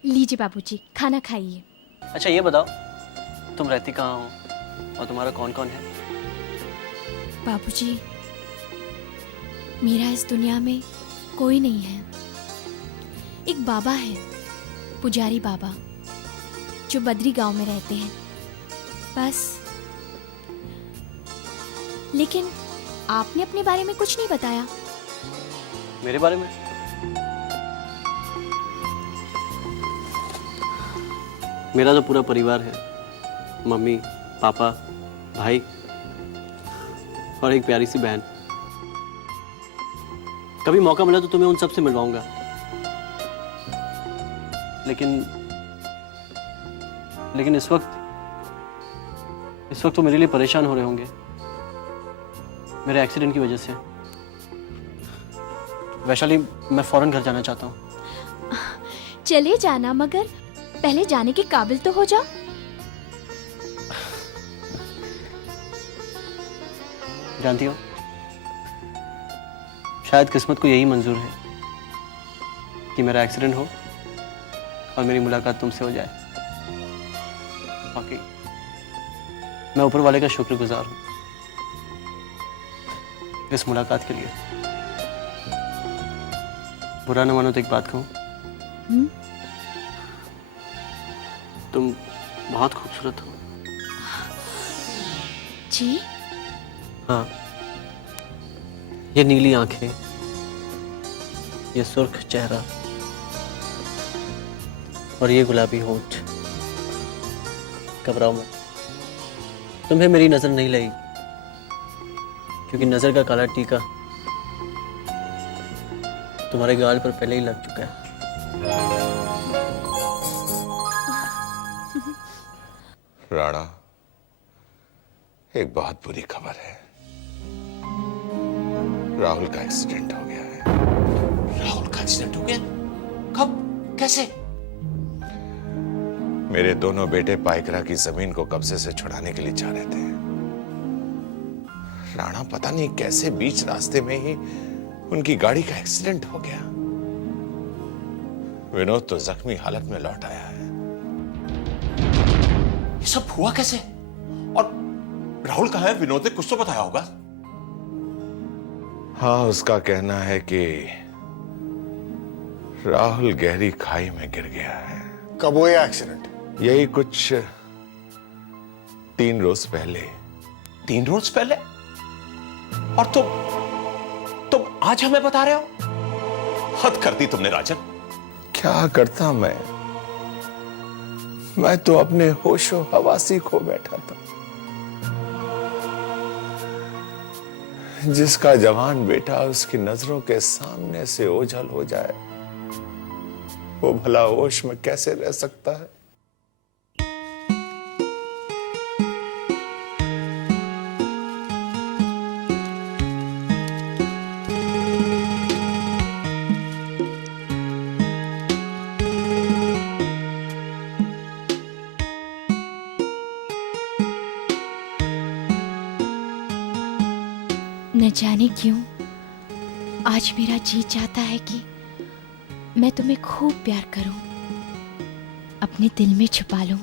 लीजिए बाबूजी, खाना खाइए। अच्छा ये बताओ, तुम रहती कहाँ हो और तुम्हारा कौन कौन है? बाबूजी, मेरा इस दुनिया में कोई नहीं है। एक बाबा है, पुजारी बाबा, जो बद्री गांव में रहते हैं, बस। लेकिन आपने अपने बारे में कुछ नहीं बताया। मेरे बारे में? मेरा तो पूरा परिवार है, मम्मी, पापा, भाई और एक प्यारी सी बहन। कभी मौका मिला तो तुम्हें उन सब से मिलवाऊंगा। लेकिन इस वक्त तो मेरे लिए परेशान हो रहे होंगे मेरे एक्सीडेंट की वजह से। वैशाली, मैं फौरन घर जाना चाहता हूँ। चले जाना, मगर पहले जाने के काबिल तो हो जाओ। जानती हो, शायद किस्मत को यही मंजूर है कि मेरा एक्सीडेंट हो और मेरी मुलाकात तुमसे हो जाए। बाकी मैं ऊपर वाले का शुक्रगुजार हूं इस मुलाकात के लिए। बुरा न मानो तो एक बात कहूं, तुम बहुत खूबसूरत हो। जी? हाँ, ये नीली आंखें, ये सुर्ख चेहरा और ये गुलाबी होंठ। घबराओ मत, तुम्हें मेरी नजर नहीं लगी, क्योंकि नजर का काला टीका तुम्हारे गाल पर पहले ही लग चुका है। राणा, एक बहुत बुरी खबर है। राहुल का एक्सीडेंट हो गया है। राहुल का एक्सीडेंट हो गया? कब? कैसे? मेरे दोनों बेटे पाइकरा की जमीन को कब्जे से छुड़ाने के लिए जा रहे थे। राणा, पता नहीं कैसे बीच रास्ते में ही उनकी गाड़ी का एक्सीडेंट हो गया। विनोद तो जख्मी हालत में लौट आया है। ये सब हुआ कैसे? और राहुल कहाँ है? विनोद ने कुछ तो बताया होगा। हाँ, उसका कहना है कि राहुल गहरी खाई में गिर गया है। कब हुआ एक्सीडेंट? यही कुछ 3 रोज पहले। 3 रोज पहले? और तुम आज हमें बता रहे हो? हद कर दी तुमने राजन। क्या करता मैं तो अपने होशो हवासी खो बैठा था। जिसका जवान बेटा उसकी नजरों के सामने से ओझल हो जाए, वो भला होश में कैसे रह सकता है? न जाने क्यों आज मेरा जी चाहता है कि मैं तुम्हें खूब प्यार करूं, अपने दिल में छुपा लूं,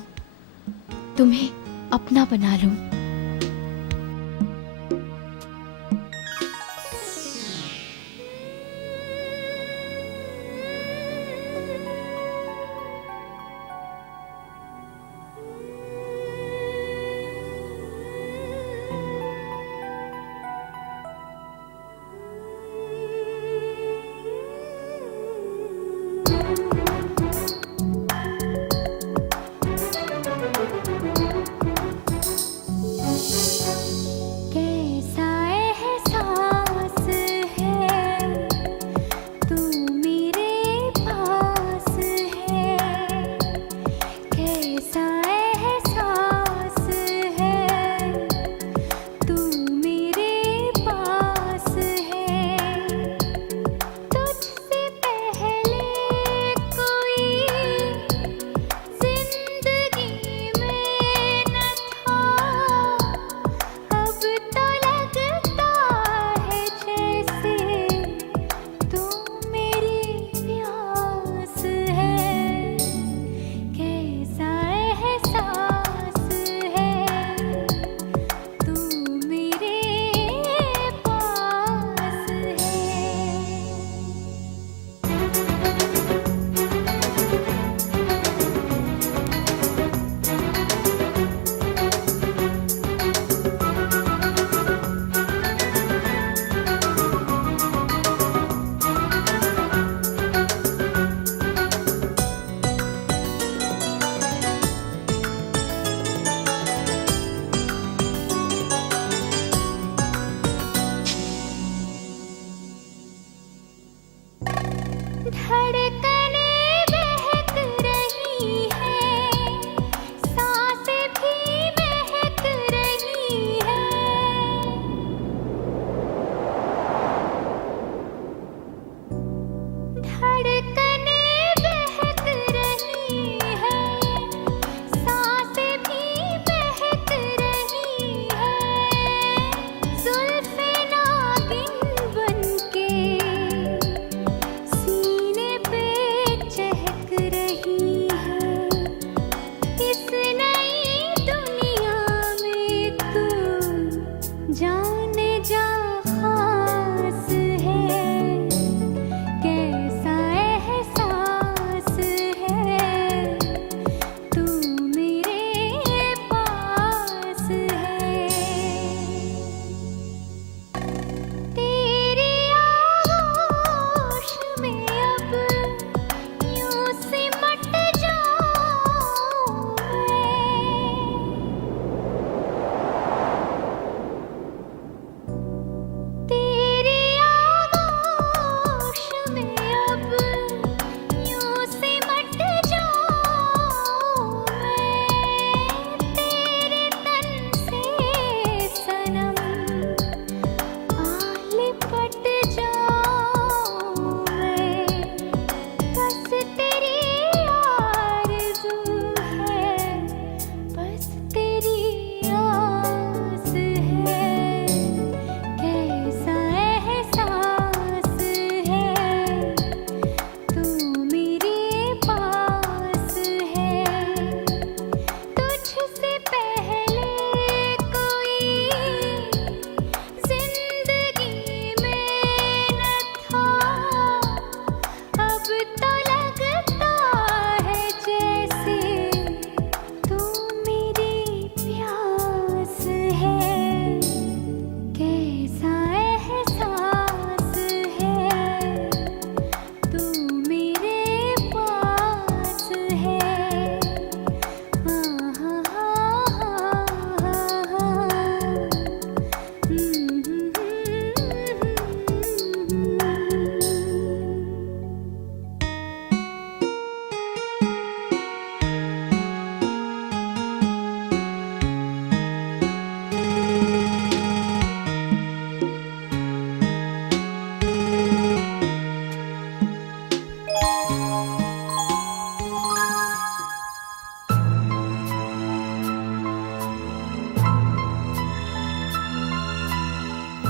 तुम्हें अपना बना लूं।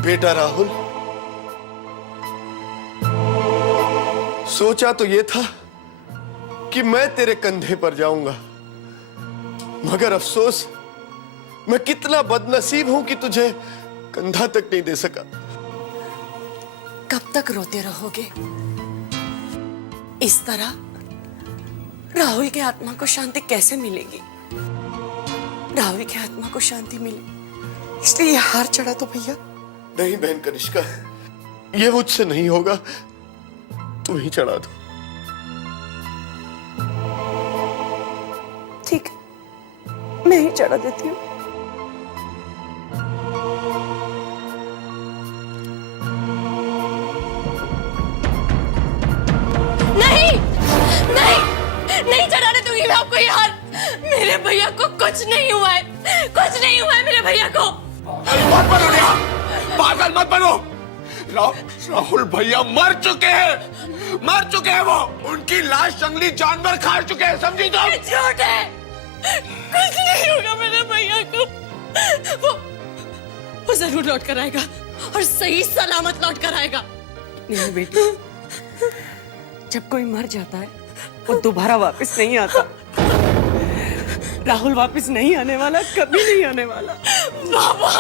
बेटा राहुल, सोचा तो ये था कि मैं तेरे कंधे पर जाऊंगा, मगर अफसोस मैं कितना बदनसीब हूं कि तुझे कंधा तक नहीं दे सका। कब तक रोते रहोगे? इस तरह राहुल की आत्मा को शांति कैसे मिलेगी? राहुल की आत्मा को शांति मिले इसलिए ये हार चढ़ा तो भैया? नहीं बहन कनिष्का, ये मुझसे नहीं होगा, तू ही चढ़ा दो। ठीक, मैं ही चढ़ा देती हूँ। नहीं नहीं नहीं चढ़ाने दूंगी मैं आपको ये हार। मेरे भैया को कुछ नहीं हुआ है, कुछ नहीं हुआ है मेरे भैया को। मत बनो नेहा, पागल मत बनो। राहुल भैया मर चुके हैं, मर चुके हैं वो। उनकी लाश जंगली जानवर खा चुके हैं, समझी तुम? झूठ है, कुछ नहीं होगा मेरे भैया को। वो जरूर लौट कर आएगा और सही सलामत लौट कर आएगा। नहीं बेटी, जब कोई मर जाता है वो दोबारा वापस नहीं आता। राहुल वापस नहीं आने वाला, कभी नहीं आने वाला। बाबा,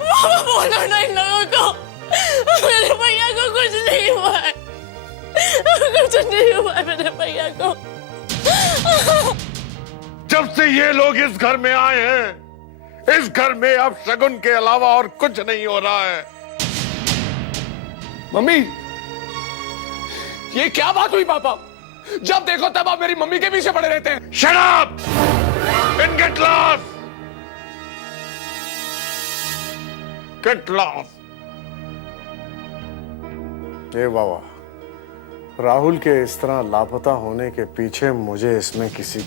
बाबा बोलो ना इन लोगों को, मेरे भैया को कुछ नहीं हुआ है, कुछ नहीं हुआ है मेरे भैया को। जब से ये लोग इस घर में आए हैं, इस घर में अब शगुन के अलावा और कुछ नहीं हो रहा है। मम्मी, ये क्या बात हुई पापा? जब देखो तब आप मेरी मम्मी के पीछे पड़े रहते हैं। Shut up! And get lost! Get lost! ए बाबा, राहुल के इस तरह लापता होने के पीछे मुझे इसमें किसी